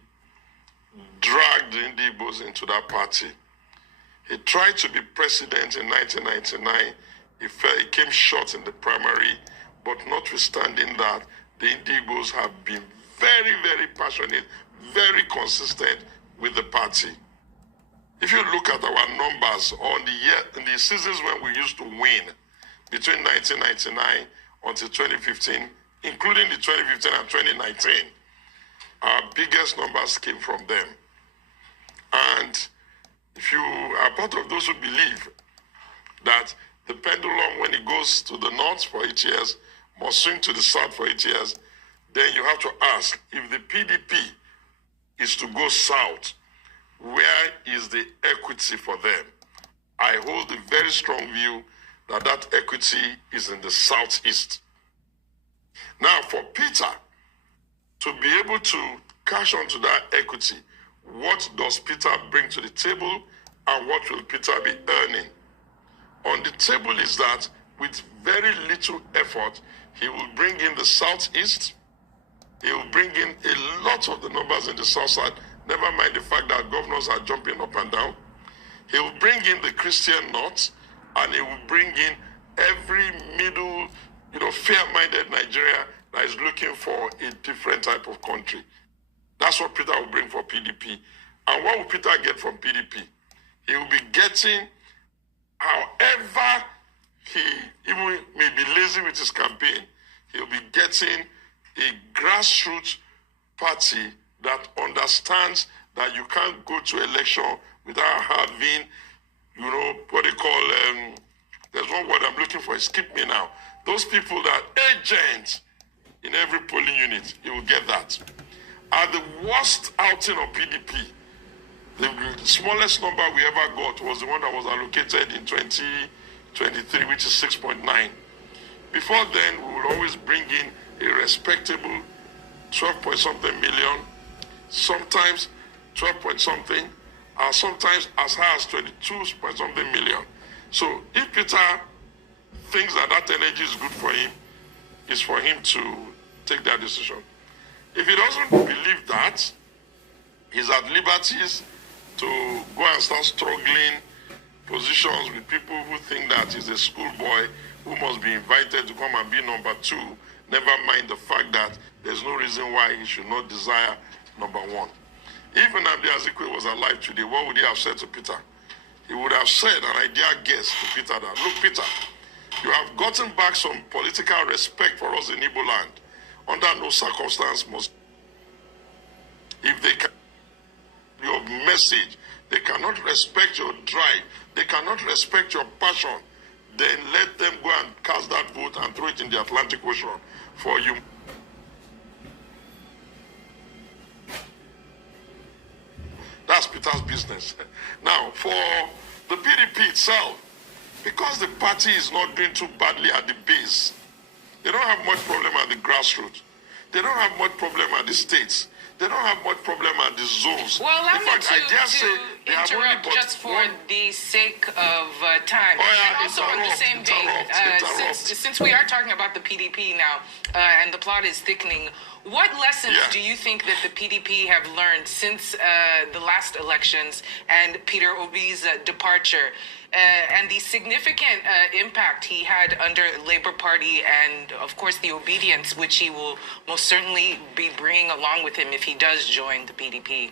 dragged the Indigbos into that party. He tried to be president in 1999. He came short in the primary, but notwithstanding that, the Indigbos have been very, very passionate, very consistent with the party. If you look at our numbers on in the seasons when we used to win, between 1999 until 2015, including the 2015 and 2019, our biggest numbers came from them. And if you are part of those who believe that the pendulum, when it goes to the north for 8 years, must swing to the south for 8 years, then you have to ask, if the PDP is to go south, where is the equity for them? I hold a very strong view that that equity is in the southeast. Now, for Peter to be able to cash onto that equity, what does Peter bring to the table and what will Peter be earning? On the table is that with very little effort, he will bring in the Southeast. He will bring in a lot of the numbers in the South side. Never mind the fact that governors are jumping up and down. He will bring in the Christian North, and he will bring in every middle, fair-minded Nigeria that is looking for a different type of country. That's what Peter will bring for PDP. And what will Peter get from PDP? He will be getting, however he even may be lazy with his campaign, he will be getting a grassroots party that understands that you can't go to election without having, what they call, there's one word I'm looking for, skip me now. Those people that agents in every polling unit, you will get that. At the worst outing of PDP, the smallest number we ever got was the one that was allocated in 2023, which is 6.9. Before then, we would always bring in a respectable 12-point-something million, sometimes 12-point-something, and sometimes as high as 22-point-something million. So if Peter thinks that that energy is good for him, it's for him to take that decision. If he doesn't believe that, he's at liberties to go and start struggling positions with people who think that he's a schoolboy who must be invited to come and be number 2, never mind the fact that there's no reason why he should not desire number 1. If Nnamdi Azikiwe was alive today, what would he have said to Peter? He would have said, and I dare guess to Peter, that, look, Peter, you have gotten back some political respect for us in Igbo land. Under no circumstance must, if they can, your message, they cannot respect your drive, they cannot respect your passion, then let them go and cast that vote and throw it in the Atlantic Ocean for you. That's Peter's business. Now, for the PDP itself, because the party is not doing too badly at the base, they don't have much problem at the grassroots. They don't have much problem at the states. They don't have much problem at the zones. Well, allow me to interrupt just for the sake of time. And also on the same vein, since we are talking about the PDP now, and the plot is thickening, what lessons do you think that the PDP have learned since the last elections and Peter Obi's departure? And the significant impact he had under Labour Party and, of course, the obedience which he will most certainly be bringing along with him if he does join the PDP.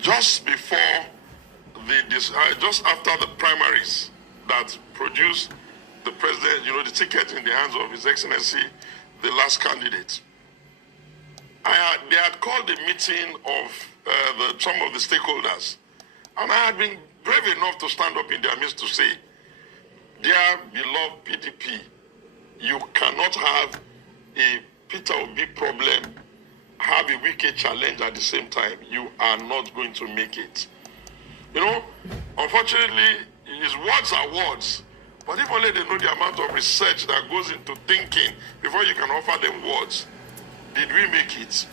Just before just after the primaries that produced the president, the ticket in the hands of His Excellency, the last candidate, they had called a meeting of some of the stakeholders. And I had been brave enough to stand up in their midst to say, dear beloved PDP, you cannot have a Peter Obi problem, have a wicked challenge at the same time. You are not going to make it. Unfortunately, his words are words. But if only they know the amount of research that goes into thinking before you can offer them words, did we make it?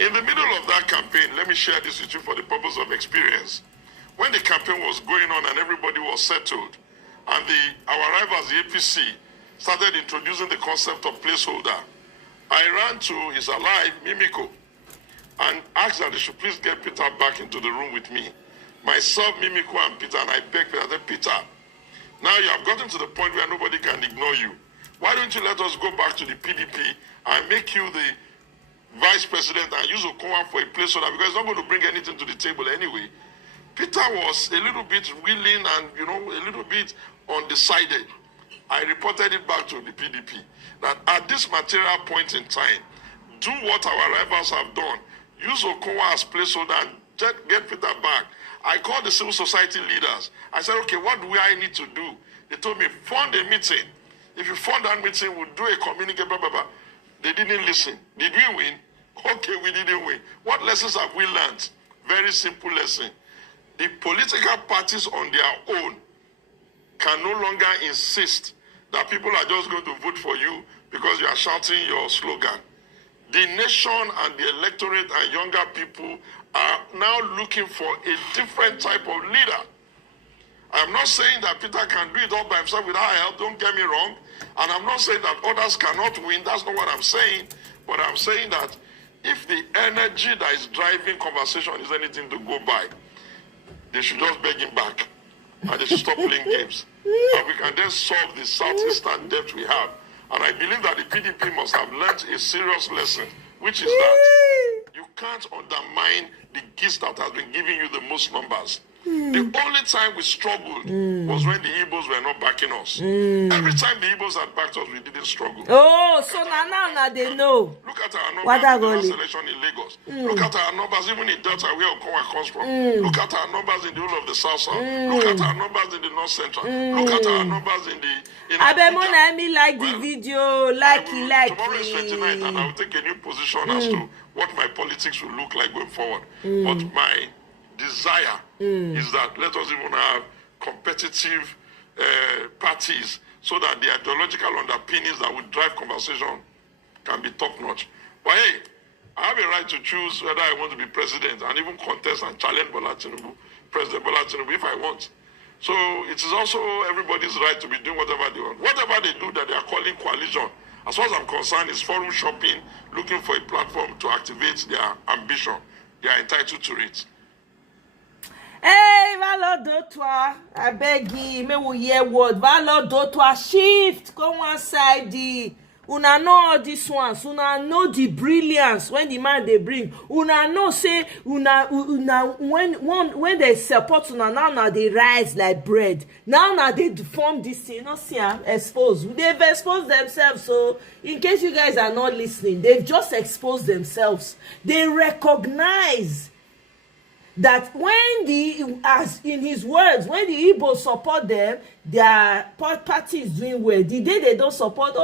In the middle of that campaign, let me share this with you for the purpose of experience. When the campaign was going on and everybody was settled, and our rivals, the APC, started introducing the concept of placeholder, I ran to his ally, Mimiko, and asked that they should please get Peter back into the room with me. Myself, Mimiko, and Peter, and I begged Peter, I said, Peter, now you have gotten to the point where nobody can ignore you. Why don't you let us go back to the PDP and make you the vice president and use Okowa for a placeholder, because it's not going to bring anything to the table anyway. Peter was a little bit willing and, a little bit undecided. I reported it back to the PDP that at this material point in time, do what our rivals have done. Use Okowa as placeholder and get Peter back. I called the civil society leaders. I said, okay, what do I need to do? They told me, fund a meeting. If you fund that meeting, we'll do a communique, blah, blah, blah. They didn't listen. Did we win? Okay, we didn't win. What lessons have we learned? Very simple lesson. The political parties on their own can no longer insist that people are just going to vote for you because you are shouting your slogan. The nation and the electorate and younger people are now looking for a different type of leader. I'm not saying that Peter can do it all by himself without help, don't get me wrong. And I'm not saying that others cannot win. That's not what I'm saying. But I'm saying that if the energy that is driving conversation is anything to go by, they should just beg him back. And they should stop playing games. And we can then solve the southeastern debt we have. And I believe that the PDP must have learned a serious lesson, which is that you can't undermine the gist that has been giving you the most numbers. The only time we struggled was when the Igbos were not backing us. Every time the Igbos had backed us, we didn't struggle. Oh, so now they know. Look at our numbers in the last election in Lagos. Look at our numbers even in Delta, where Okowa comes from. Look at our numbers in the whole of the South. Look at our numbers in the North Central. Look at our numbers in the... Abemona, me like the video, like tomorrow is 29th, and I will take a new position as to what my politics will look like going forward. But my desire is that let us even have competitive parties so that the ideological underpinnings that would drive conversation can be top-notch. But hey, I have a right to choose whether I want to be president and even contest and challenge President Bola Tinubu if I want. So it is also everybody's right to be doing whatever they want. Whatever they do that they are calling coalition, as far as I'm concerned, is forum shopping, looking for a platform to activate their ambition. They are entitled to it. Hey, Valor Dotwa, I beg you, me will hear word. Valor Dotwa, shift, go one side. Una know all these ones. Una know the brilliance when the man they bring. Una know say una when they support una now they rise like bread. Now they form this thing. You know, see, exposed. They've exposed themselves. So in case you guys are not listening, they've just exposed themselves. They recognize that when as in his words, when the Igbo support them, their party is doing well. The day they don't support,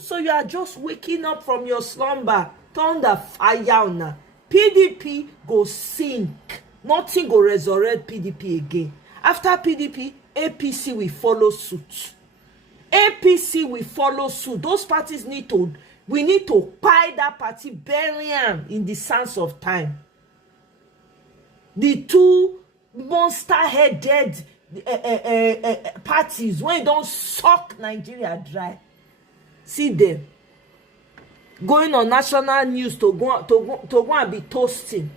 so you are just waking up from your slumber. Thunder fire now. PDP go sink. Nothing go resurrect PDP again. After PDP, APC will follow suit. APC will follow suit. Those parties we need to buy that party, bury them in the sands of time. The two monster-headed parties, when don't suck Nigeria dry. See them going on national news to go and be toasting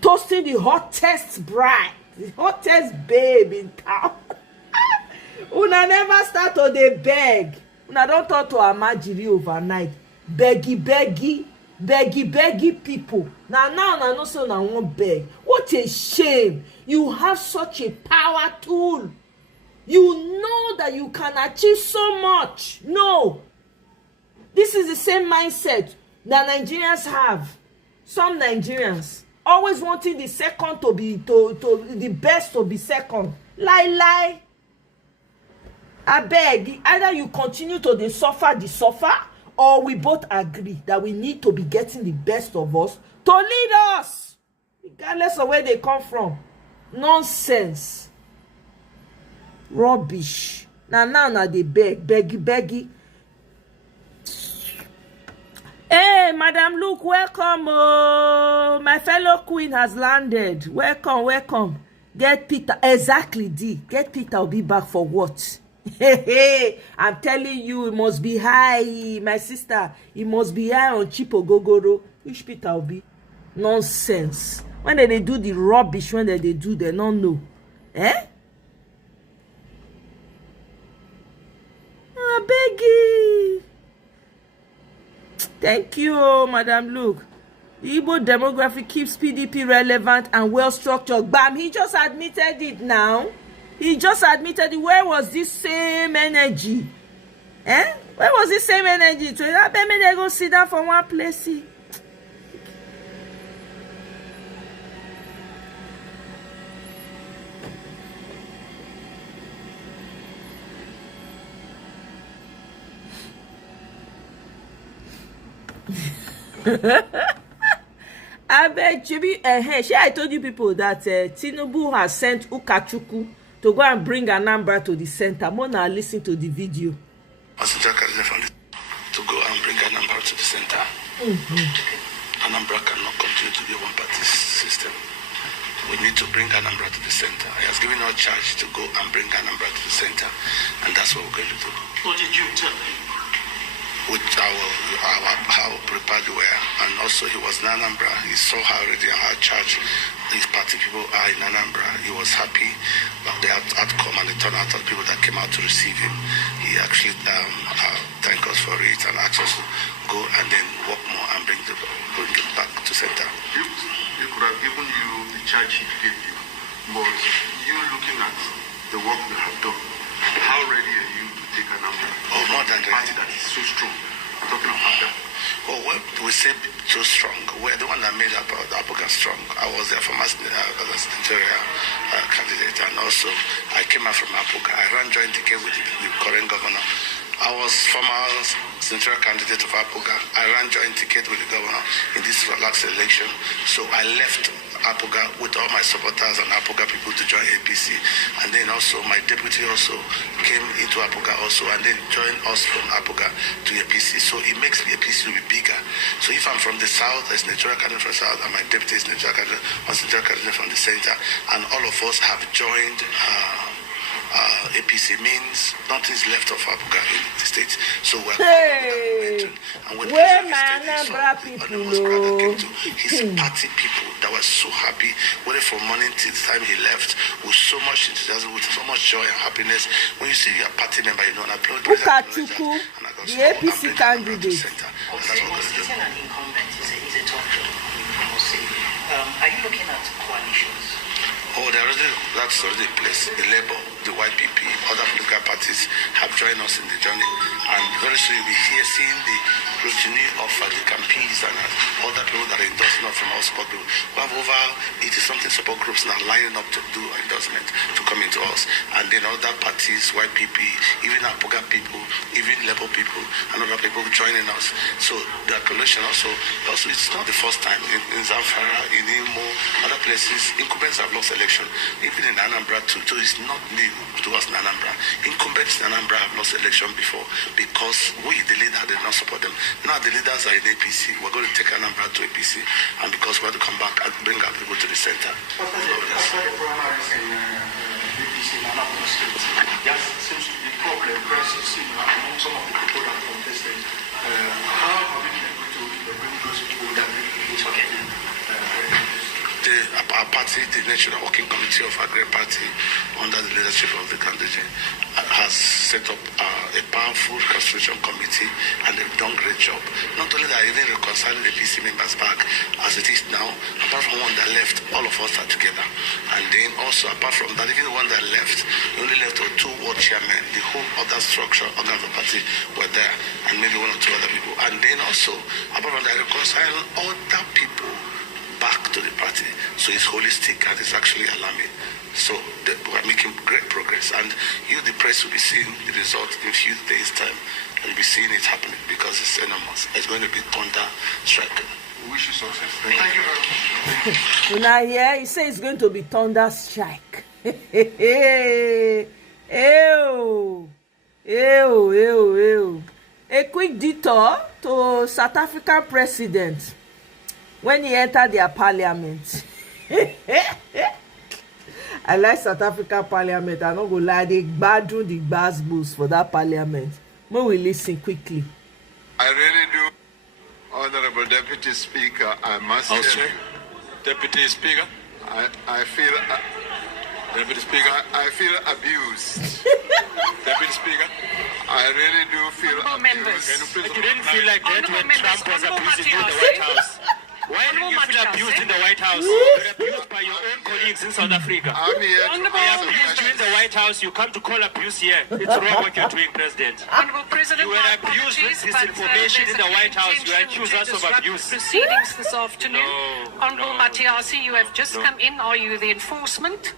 the hottest bride, the hottest babe in town. Una never start to dey beg. Una don't talk to Amajiri overnight. Beggy people. Now I know so now won't beg. What a shame. You have such a power tool. You know that you can achieve so much. No. This is the same mindset that Nigerians have. Some Nigerians always wanting the second to be the best to be second. Lie. I beg, either you continue to suffer, or we both agree that we need to be getting the best of us to lead us, regardless of where they come from. Nonsense. Rubbish. Now they beggy. Hey, Madam Luke, welcome. Oh, my fellow queen has landed. Welcome. Get Peter. Exactly, D. Get Peter Obi back for what? Hey, I'm telling you, it must be high, my sister. It must be high on Chipo Gogoro. Which Peter Obi? Nonsense. When they do the rubbish, when they do, they don't know. I beg you. Thank you, Madam Luke. The Igbo demography keeps PDP relevant and well structured. Bam, he just admitted it now. He just admitted it. Where was this same energy? Where was this same energy? So I bet me they go sit down for one place. I bet Chibi, I told you people that Tinubu has sent Ukachuku to go and bring Anambra to the center. Mona, listen to the video. To go and bring Anambra to the center. Anambra cannot continue to be a one-party system. we need to bring Anambra to the center. He has given us charge to go and bring Anambra to the center, and that's what we're going to do. What did you tell him? With how prepared we were, and also he was in Anambra. He saw how already how charged these party people are in Anambra. He was happy about the outcome and the turnout of people that came out to receive him. He actually thanked us for it and asked us to go and then work more and bring it back to center. He could have given you the charge he gave you, but you looking at the work you have done, how ready are you to take Anambra? Oh, more than ready. Party that is so strong. I'm talking about that. Oh, well, we say so strong. We're the one that made Apoga strong. I was their former senatorial candidate, and also I came out from Apoga. I ran joint ticket with the current governor. I was former senatorial candidate of Apoga. I ran joint ticket with the governor in this last election. So I left Apoga with all my supporters and Apoga people to join APC. And then also my deputy also came into Apoga also and then joined us from Apoga to APC. So it makes the APC to be bigger. So if I'm from the south, there's senatorial candidate from the south, and my deputy is senatorial candidate from the center, and all of us have joined APC, means nothing's left of Apoga in the states. So we're and with where my Anambra people came to his party people that were so happy, waiting for morning till the time he left with so much enthusiasm, with so much joy and happiness. When you see your party member, you know, and applaud the APC candidate. Sitting an incumbent is a tough job. Are you looking at coalitions? Oh, that's already in place. The Labour, the YPP, other political parties have joined us in the journey. And very soon you'll be here seeing the progeny of the campaigns and other people that are endorsing us from our support group. We have over 80-something support groups now lining up to do endorsement to come into us. And then other parties, YPP, even Apoga people, even Labour people, and other people joining us. So the coalition also it's not the first time in Zamfara, in Imo, other places, incumbents have lost election. Even in Anambra too, so it's not new to us in Anambra. Incumbents in Anambra have lost election before because we, the leader, did not support them. Now the leaders are in APC. We're going to take Anambra to APC, and because we have to come back and bring our people to the center. After the primaries in APC in Anambra State, there seems to be problem crisis among some of the people that contested. How have you been able to bring those people that really talking? Our party, the National Working Committee of our great party, under the leadership of the candidate, has set up a powerful reconciliation committee, and they've done a great job. Not only that, even reconciling the PC members back as it is now, apart from one that left, all of us are together. And then also, apart from that, even the one that left, we only left with 2 ward chairmen. The whole other structure, organs of the party were there, and maybe 1 or 2 other people. And then also, apart from that, reconciling other people back to the party. So it's holistic and it's actually alarming. So we're making great progress, and you, the press, will be seeing the result in a few days' time, and you'll be seeing it happening because it's enormous. It's going to be thunder striking. We wish you success. Thank you very much. Now here he says it's going to be thunder strike. A quick detour to South African president when he entered their parliament. I like South African parliament. I'm not gonna lie, they badun the bass boost for that parliament. May we listen quickly. I really do, Honorable Deputy Speaker. I must say, Deputy Speaker. I feel. Deputy Speaker. I feel abused. Deputy Speaker. I really do feel abused. You didn't feel like that when Trump was abusing you in the White House. Why did you feel abused in the White House? You were abused by your own colleagues in South Africa. I'm here to they abused you in the White House. You come to call abuse here. It's wrong what you're doing, President. Honorable President, you were abused with disinformation in the White House. You accuse us of abuse. Proceedings this afternoon. Honorable Matiasi, you have just come in. Are you the enforcement?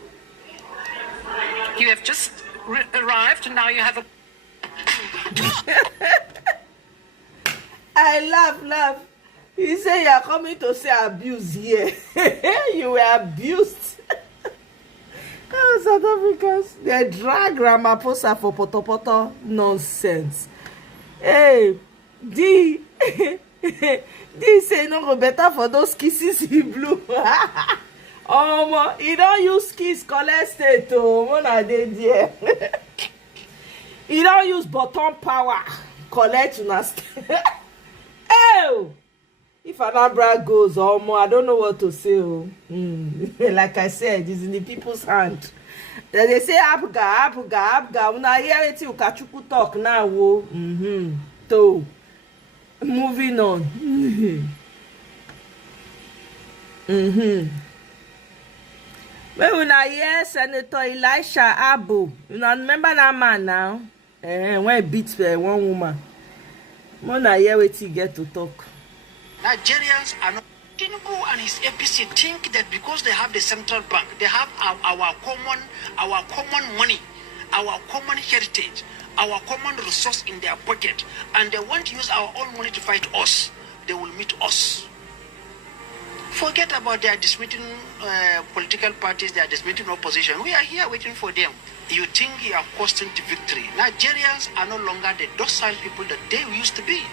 You have just arrived, and now you have a. I laugh. He said you are coming to say abuse here. You were abused. South Africans, they drag Ramaphosa for poto nonsense. Hey, D say no go better for those kisses he blew. He don't use keys collect state oh, when I did there. He don't use button power collect una state. Oh, if Anambra goes, I don't know what to say. Like I said, it's in the people's hand. Then they say Abga. Una hear it, Ukachuku talk now. So, moving on. When una hear Senator Elisha Abu, you remember that man now? When he beat one woman. When I hear what he get to talk. Nigerians are not. Tinubu and his APC think that because they have the central bank, they have our common money, our common heritage, our common resource in their pocket, and they want to use our own money to fight us. They will meet us. Forget about their dismissing political parties, their dismissing opposition. We are here waiting for them. You think you are costing to victory. Nigerians are no longer the docile people that they used to be.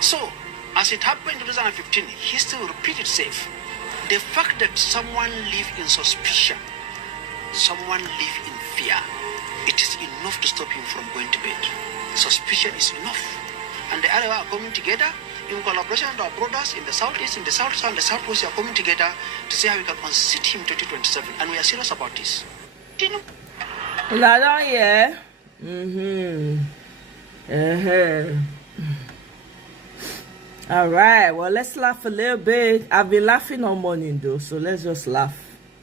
So, as it happened in 2015, history will repeat itself. The fact that someone live in suspicion, someone live in fear, it is enough to stop him from going to bed. Suspicion is enough. And the Arewa are coming together in collaboration with our brothers in the southeast, in the south, and the southwest. Are coming together to see how we can unseat him 2027. And we are serious about this. Yeah. All right, well, let's laugh a little bit. I've been laughing all morning, though, so let's just laugh.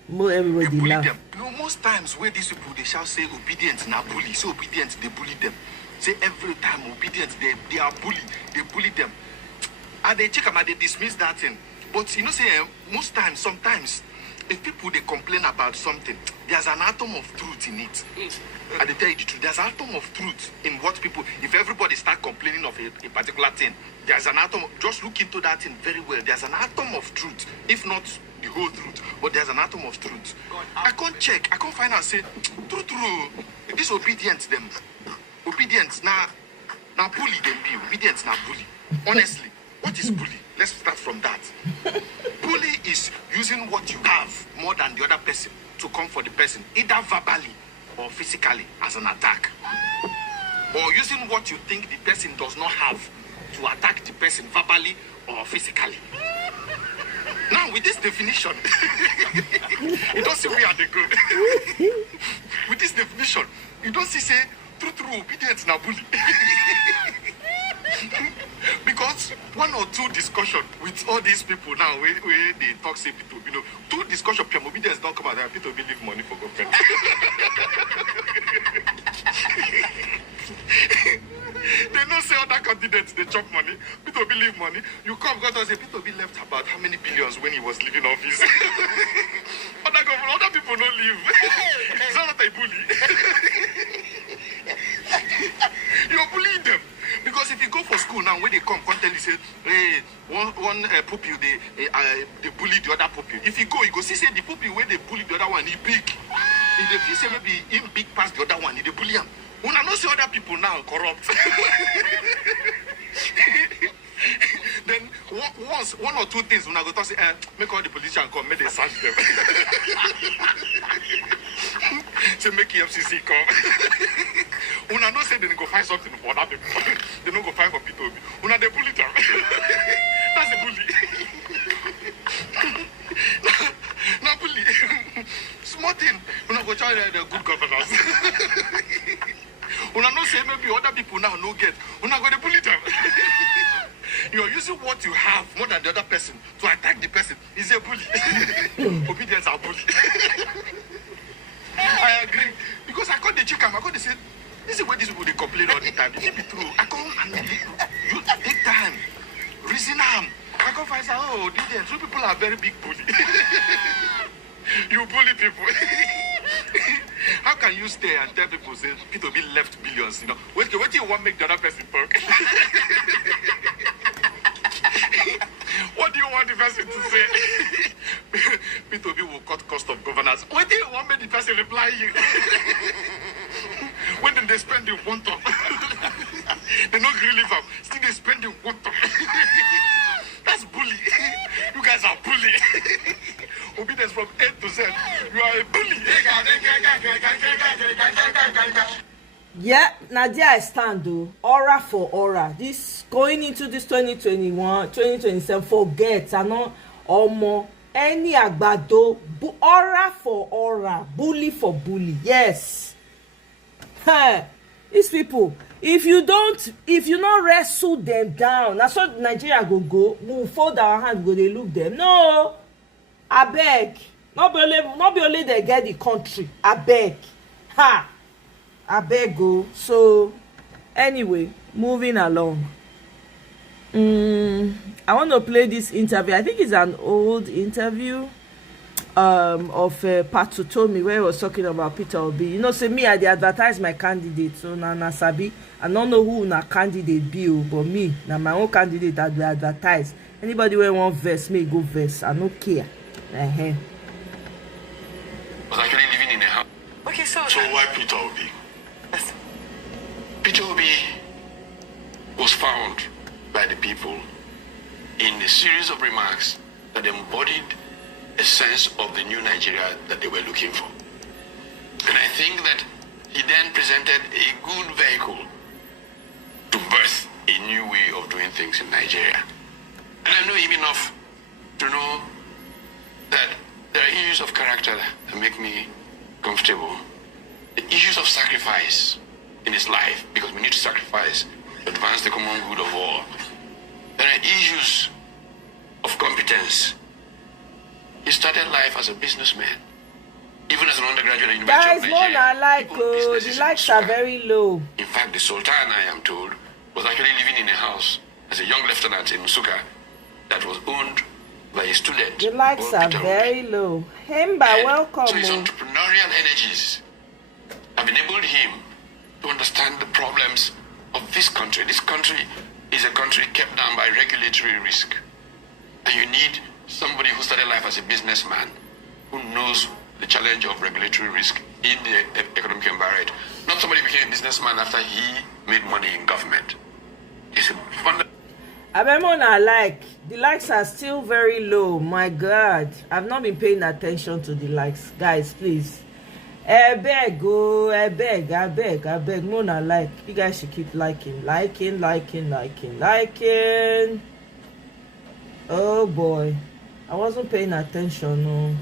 More everybody laugh. Them. You know, most times where these people, they shall say obedience na bully. So obedience, they bully them. Say every time obedience, they are bully. They bully them. And they check them and they dismiss that thing. But you know, say most times, sometimes, if people, they complain about something, there's an atom of truth in it. And they tell you the truth. There's an atom of truth in what people, if everybody start complaining of a particular thing, there's an atom, just look into that thing very well. There's an atom of truth, if not the whole truth, but there's an atom of truth. I can't check, I can't find out, say, true, this obedience them. Obedience, now bully them be, obedience, now bully. Honestly, what is bully? Let's start from that. Bully is using what you have more than the other person to come for the person, either verbally or physically as an attack. Or using what you think the person does not have to attack the person verbally or physically. Now, with this definition, you don't see we are the good. With this definition, you don't see, say, true obedience na bully. Because one or two discussion with all these people now, where they talk, say, people, you know, two discussion, obedience don't come out there, people will leave money for government. They don't say other candidates, they chop money. People will leave money. You come, because say people will be left about how many billions when he was leaving office. Other people don't leave. It's not a bully. You're bullying them. Because if you go for school now, when they come tell you, say, hey, one pupil, they bully the other pupil. If you go see, say, the pupil where they bully the other one, he big. If they feel, say, maybe him big past the other one, they bully him. When I know see other people now corrupt. Then once one or two things when I go to say, make all the politicians come, make they search them. Say make EFCC come. When I know say they go find something for other people, they don't go find for Peter Obi. When they bully them, that's a bully. Now bully. Small thing, when I go try the good governance. When I know say maybe other people now no get, when I go to bully them. You're using what you have more than the other person to attack the person. Is a bully. Obedience are bully. I agree. Because I got the chicken, I got the say, this is where these people they complain all the time. It be true. I come and you take time. Reason I come find say, oh, these two people are very big bully. You bully people. How can you stay and tell people say Peter Obi left billions? You know, what do you want to make the other person talk? What do you want the person to say? Peter Obi will cut cost of governance. What do you want me the person reply you? When they spend in one top, they not really live up. Still they spend in one top. That's bully. You guys are bully. obedience from A to Z. You are a bully. Yeah, now there I stand though. Aura for aura. This going into this 2021, 2027, forget and not more any agbado. Aura for aura, bully for bully. Yes. These people, if you not wrestle them down, that's what Nigeria go. We fold our hands, go they look them. No, I beg. Not be only they get the country. I beg. Ha. I beg go. So anyway, moving along. I want to play this interview. I think it's an old interview of Patu Tomi where he was talking about Peter Obi. You know, say me I dey advertise my candidate. So na sabi. I don't know who na candidate be, but me na my own candidate I dey advertise. Anybody wey want verse, me go verse. I no care. Was actually living in a house. Okay, so why Peter Obi? Yes. Peter Obi was found by the people in a series of remarks that embodied a sense of the new Nigeria that they were looking for. And I think that he then presented a good vehicle to birth a new way of doing things in Nigeria. And I know him enough to know that there are issues of character that make me comfortable. The issues of sacrifice in his life, because we need to sacrifice to advance the common good of all. There are issues of competence. He started life as a businessman. Even as an undergraduate at the University of Nigeria. Guys, like the likes are very low. In fact, the Sultan, I am told, was actually living in a house as a young lieutenant in Musuka that was owned by a student. The likes are very low. Hemba, welcome. So his entrepreneurial energies have enabled him to understand the problems of this country. This country is a country kept down by regulatory risk. And you need somebody who started life as a businessman, who knows the challenge of regulatory risk in the economic environment. Not somebody who became a businessman after he made money in government. It's a fundamental. I remember I like the likes are still very low. My God, I've not been paying attention to the likes, guys. Please, I beg, Mona like. You guys should keep liking. Oh boy, I wasn't paying attention. No.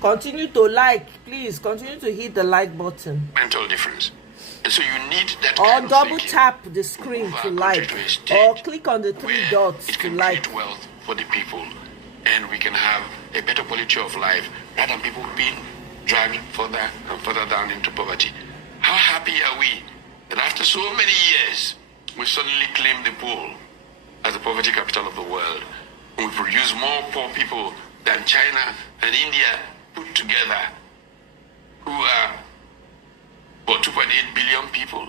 Continue to like, please. Continue to hit the like button. Mental difference. And so you need that or kind of double thinking tap the screen to like, or click on the three dots it to can like. create wealth for the people, and we can have a better quality of life rather than people being dragged further and further down into poverty. How happy are we that after so many years we suddenly claim the pool as the poverty capital of the world, and we produce more poor people than China and India put together, who are about 2.8 billion people,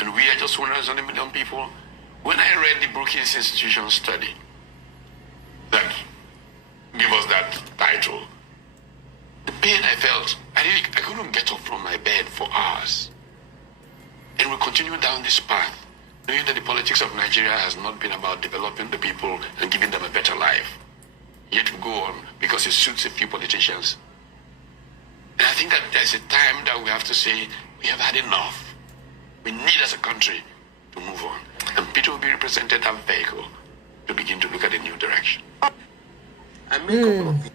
and we are just 170 million people. When I read the Brookings Institution study that gave us that title, the pain I felt, I couldn't get up from my bed for hours. And we continue down this path, knowing that the politics of Nigeria has not been about developing the people and giving them a better life. Yet we go on because it suits a few politicians. And I think that there's a time that we have to say, we have had enough. We need as a country to move on. And Peter Obi represented that vehicle to begin to look at a new direction. I make a couple of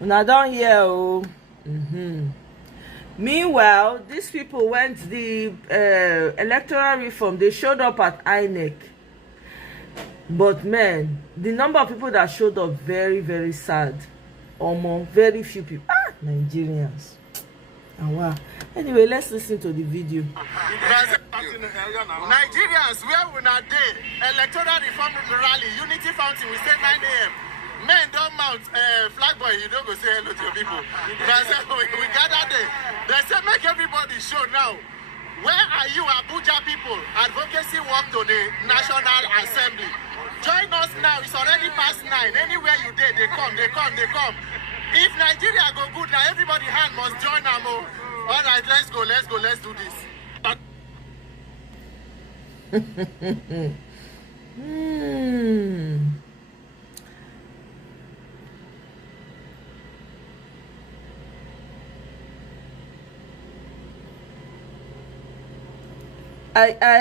Una don hear o. Meanwhile, these people went the electoral reform. They showed up at INEC. But man, the number of people that showed up, very, very sad. Very few people. Nigerians. Wow. Anyway, let's listen to the video. Nigerians, where we are day, electoral reform rally, Unity Fountain, we say 9 a.m. Men don't mount flag boy, you don't go say hello to your people. We gather there. They say make everybody show now. Where are you, Abuja people? Advocacy walk to the National Assembly. Join us now. It's already past 9. Anywhere you did, they come. If Nigeria go good now, everybody hand must join them. All right, let's go. Let's do this. I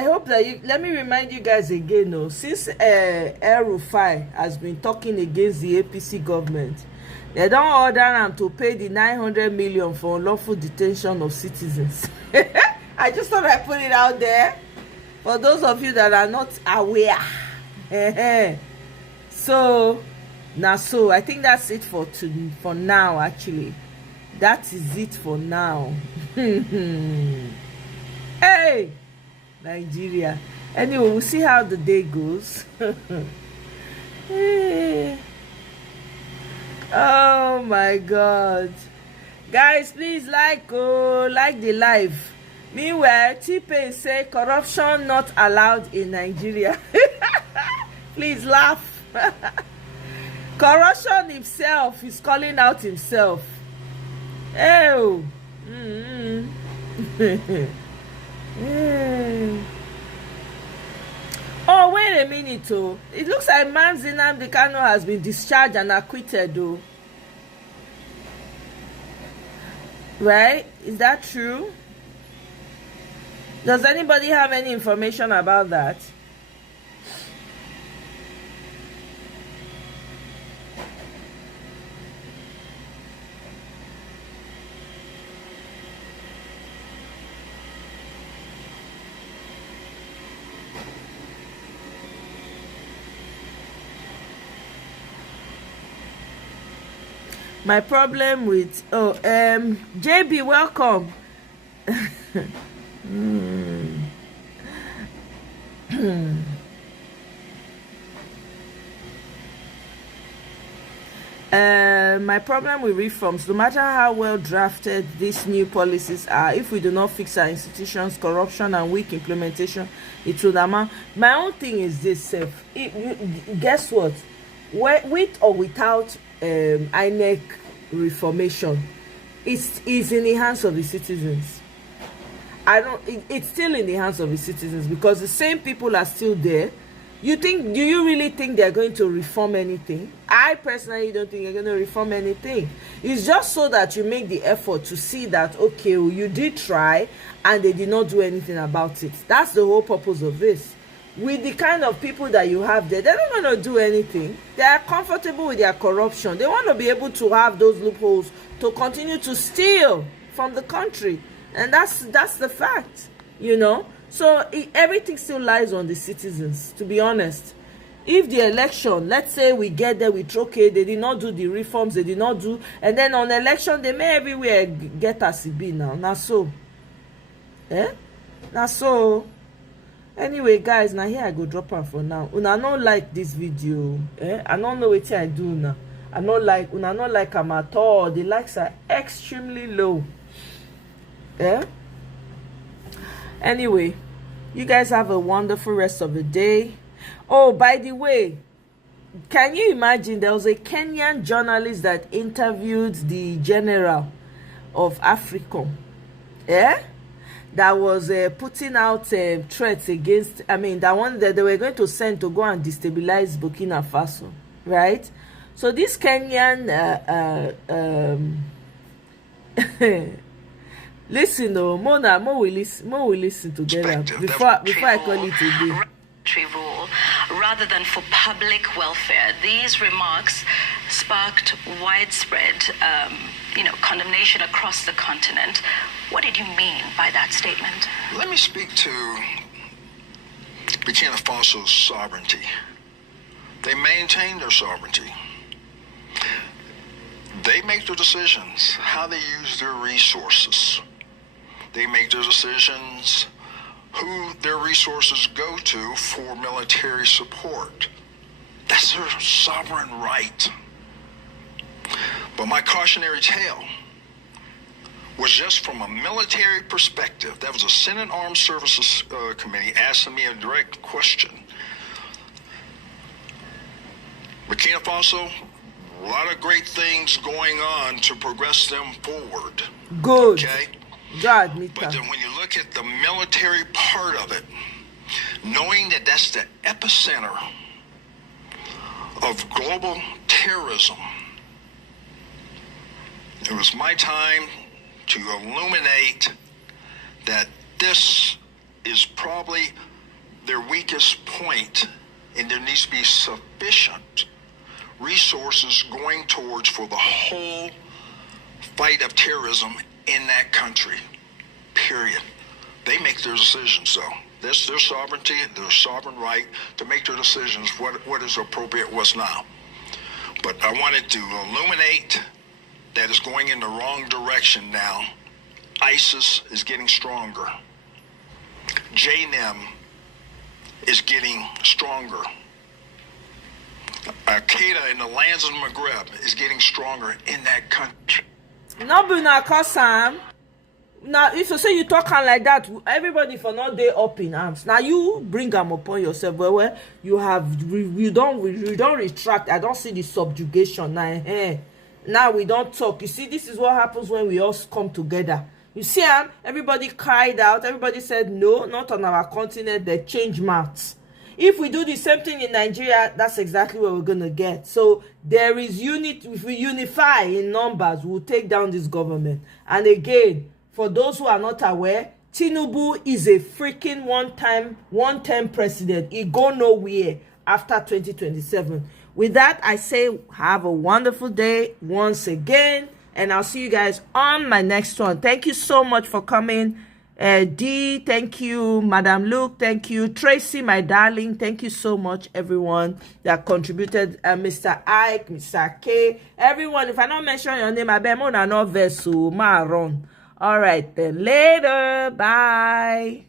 hope that you, let me remind you guys again, no, since El Rufai has been talking against the APC government, they don't order them to pay the 900 million for unlawful detention of citizens. I just thought I'd put it out there for those of you that are not aware. So I think that's it for now. Actually, that is it for now. Hey, Nigeria. Anyway, we'll see how the day goes. Hey. Oh my God, guys, please like the live. Meanwhile, T-Pain say corruption not allowed in Nigeria. Please laugh. Corruption himself is calling out himself. Oh. Oh, wait a minute, oh. It looks like Nnamdi Kanu has been discharged and acquitted, though. Right? Is that true? Does anybody have any information about that? My problem with JB, welcome. My problem with reforms, no matter how well drafted these new policies are, if we do not fix our institutions, corruption and weak implementation, it will amount. My own thing is this: guess what? With or without INEC reformation, it's in the hands of the citizens. It's still in the hands of the citizens, because the same people are still there. Do you really think they're going to reform anything? I personally don't think they're going to reform anything. It's just so that you make the effort to see that, okay, well, you did try and they did not do anything about it. That's the whole purpose of this. With the kind of people that you have there, they're not going to do anything. They are comfortable with their corruption. They want to be able to have those loopholes to continue to steal from the country. And that's the fact, you know. So everything still lies on the citizens, to be honest. If the election, let's say we get there with okay, they did not do the reforms, they did not do, and then on election they may everywhere get as it be now. Now so. Now so. Anyway, guys, now here I go drop her for now. Una not like this video. I don't know what I do now. Una not like them at all. The likes are extremely low. Anyway, you guys have a wonderful rest of the day. Oh, by the way, can you imagine there was a Kenyan journalist that interviewed the general of Africom, that was putting out threats against, the one that they were going to send to go and destabilize Burkina Faso, right? So this Kenyan listen, though, Mo will listen together before I call it today. Rule rather than for public welfare. These remarks sparked widespread, condemnation across the continent. What did you mean by that statement? Let me speak to Burkina Faso's sovereignty. They maintain their sovereignty. They make their decisions, how they use their resources. They make their decisions who their resources go to for military support. That's their sovereign right. But my cautionary tale was just from a military perspective. That was a Senate Armed Services Committee asking me a direct question. Burkina Faso, a lot of great things going on to progress them forward. Good. Okay? God, but then when you look at the military part of it, knowing that that's the epicenter of global terrorism. It was my time to illuminate that this is probably their weakest point, and there needs to be sufficient resources going towards for the whole fight of terrorism in that country, period. They make their decisions, though. That's their sovereignty, their sovereign right to make their decisions, what is appropriate, what's not. But I wanted to illuminate that it's going in the wrong direction now. ISIS is getting stronger. JNM is getting stronger. Al-Qaeda in the lands of the Maghreb is getting stronger in that country. No, but now, Sam. Now, if you say you talk like that, everybody for not day up in arms. Now you bring them upon yourself. Well, you have you don't retract. I don't see the subjugation now. Now we don't talk. You see, this is what happens when we all come together. You see, everybody cried out. Everybody said no, not on our continent. They change mouths. If we do the same thing in Nigeria, that's exactly what we're gonna get. So there is unity. If we unify in numbers, we'll take down this government. And again, for those who are not aware, Tinubu is a freaking one-term president. He go nowhere after 2027. With that, I say have a wonderful day once again, and I'll see you guys on my next one. Thank you so much for coming. D, thank you. Madam Luke, thank you. Tracy, my darling, thank you so much, everyone that contributed. Mr. Ike, Mr. K, everyone. If I don't mention your name, I bet more than no vessel, ma run. All right, then later. Bye.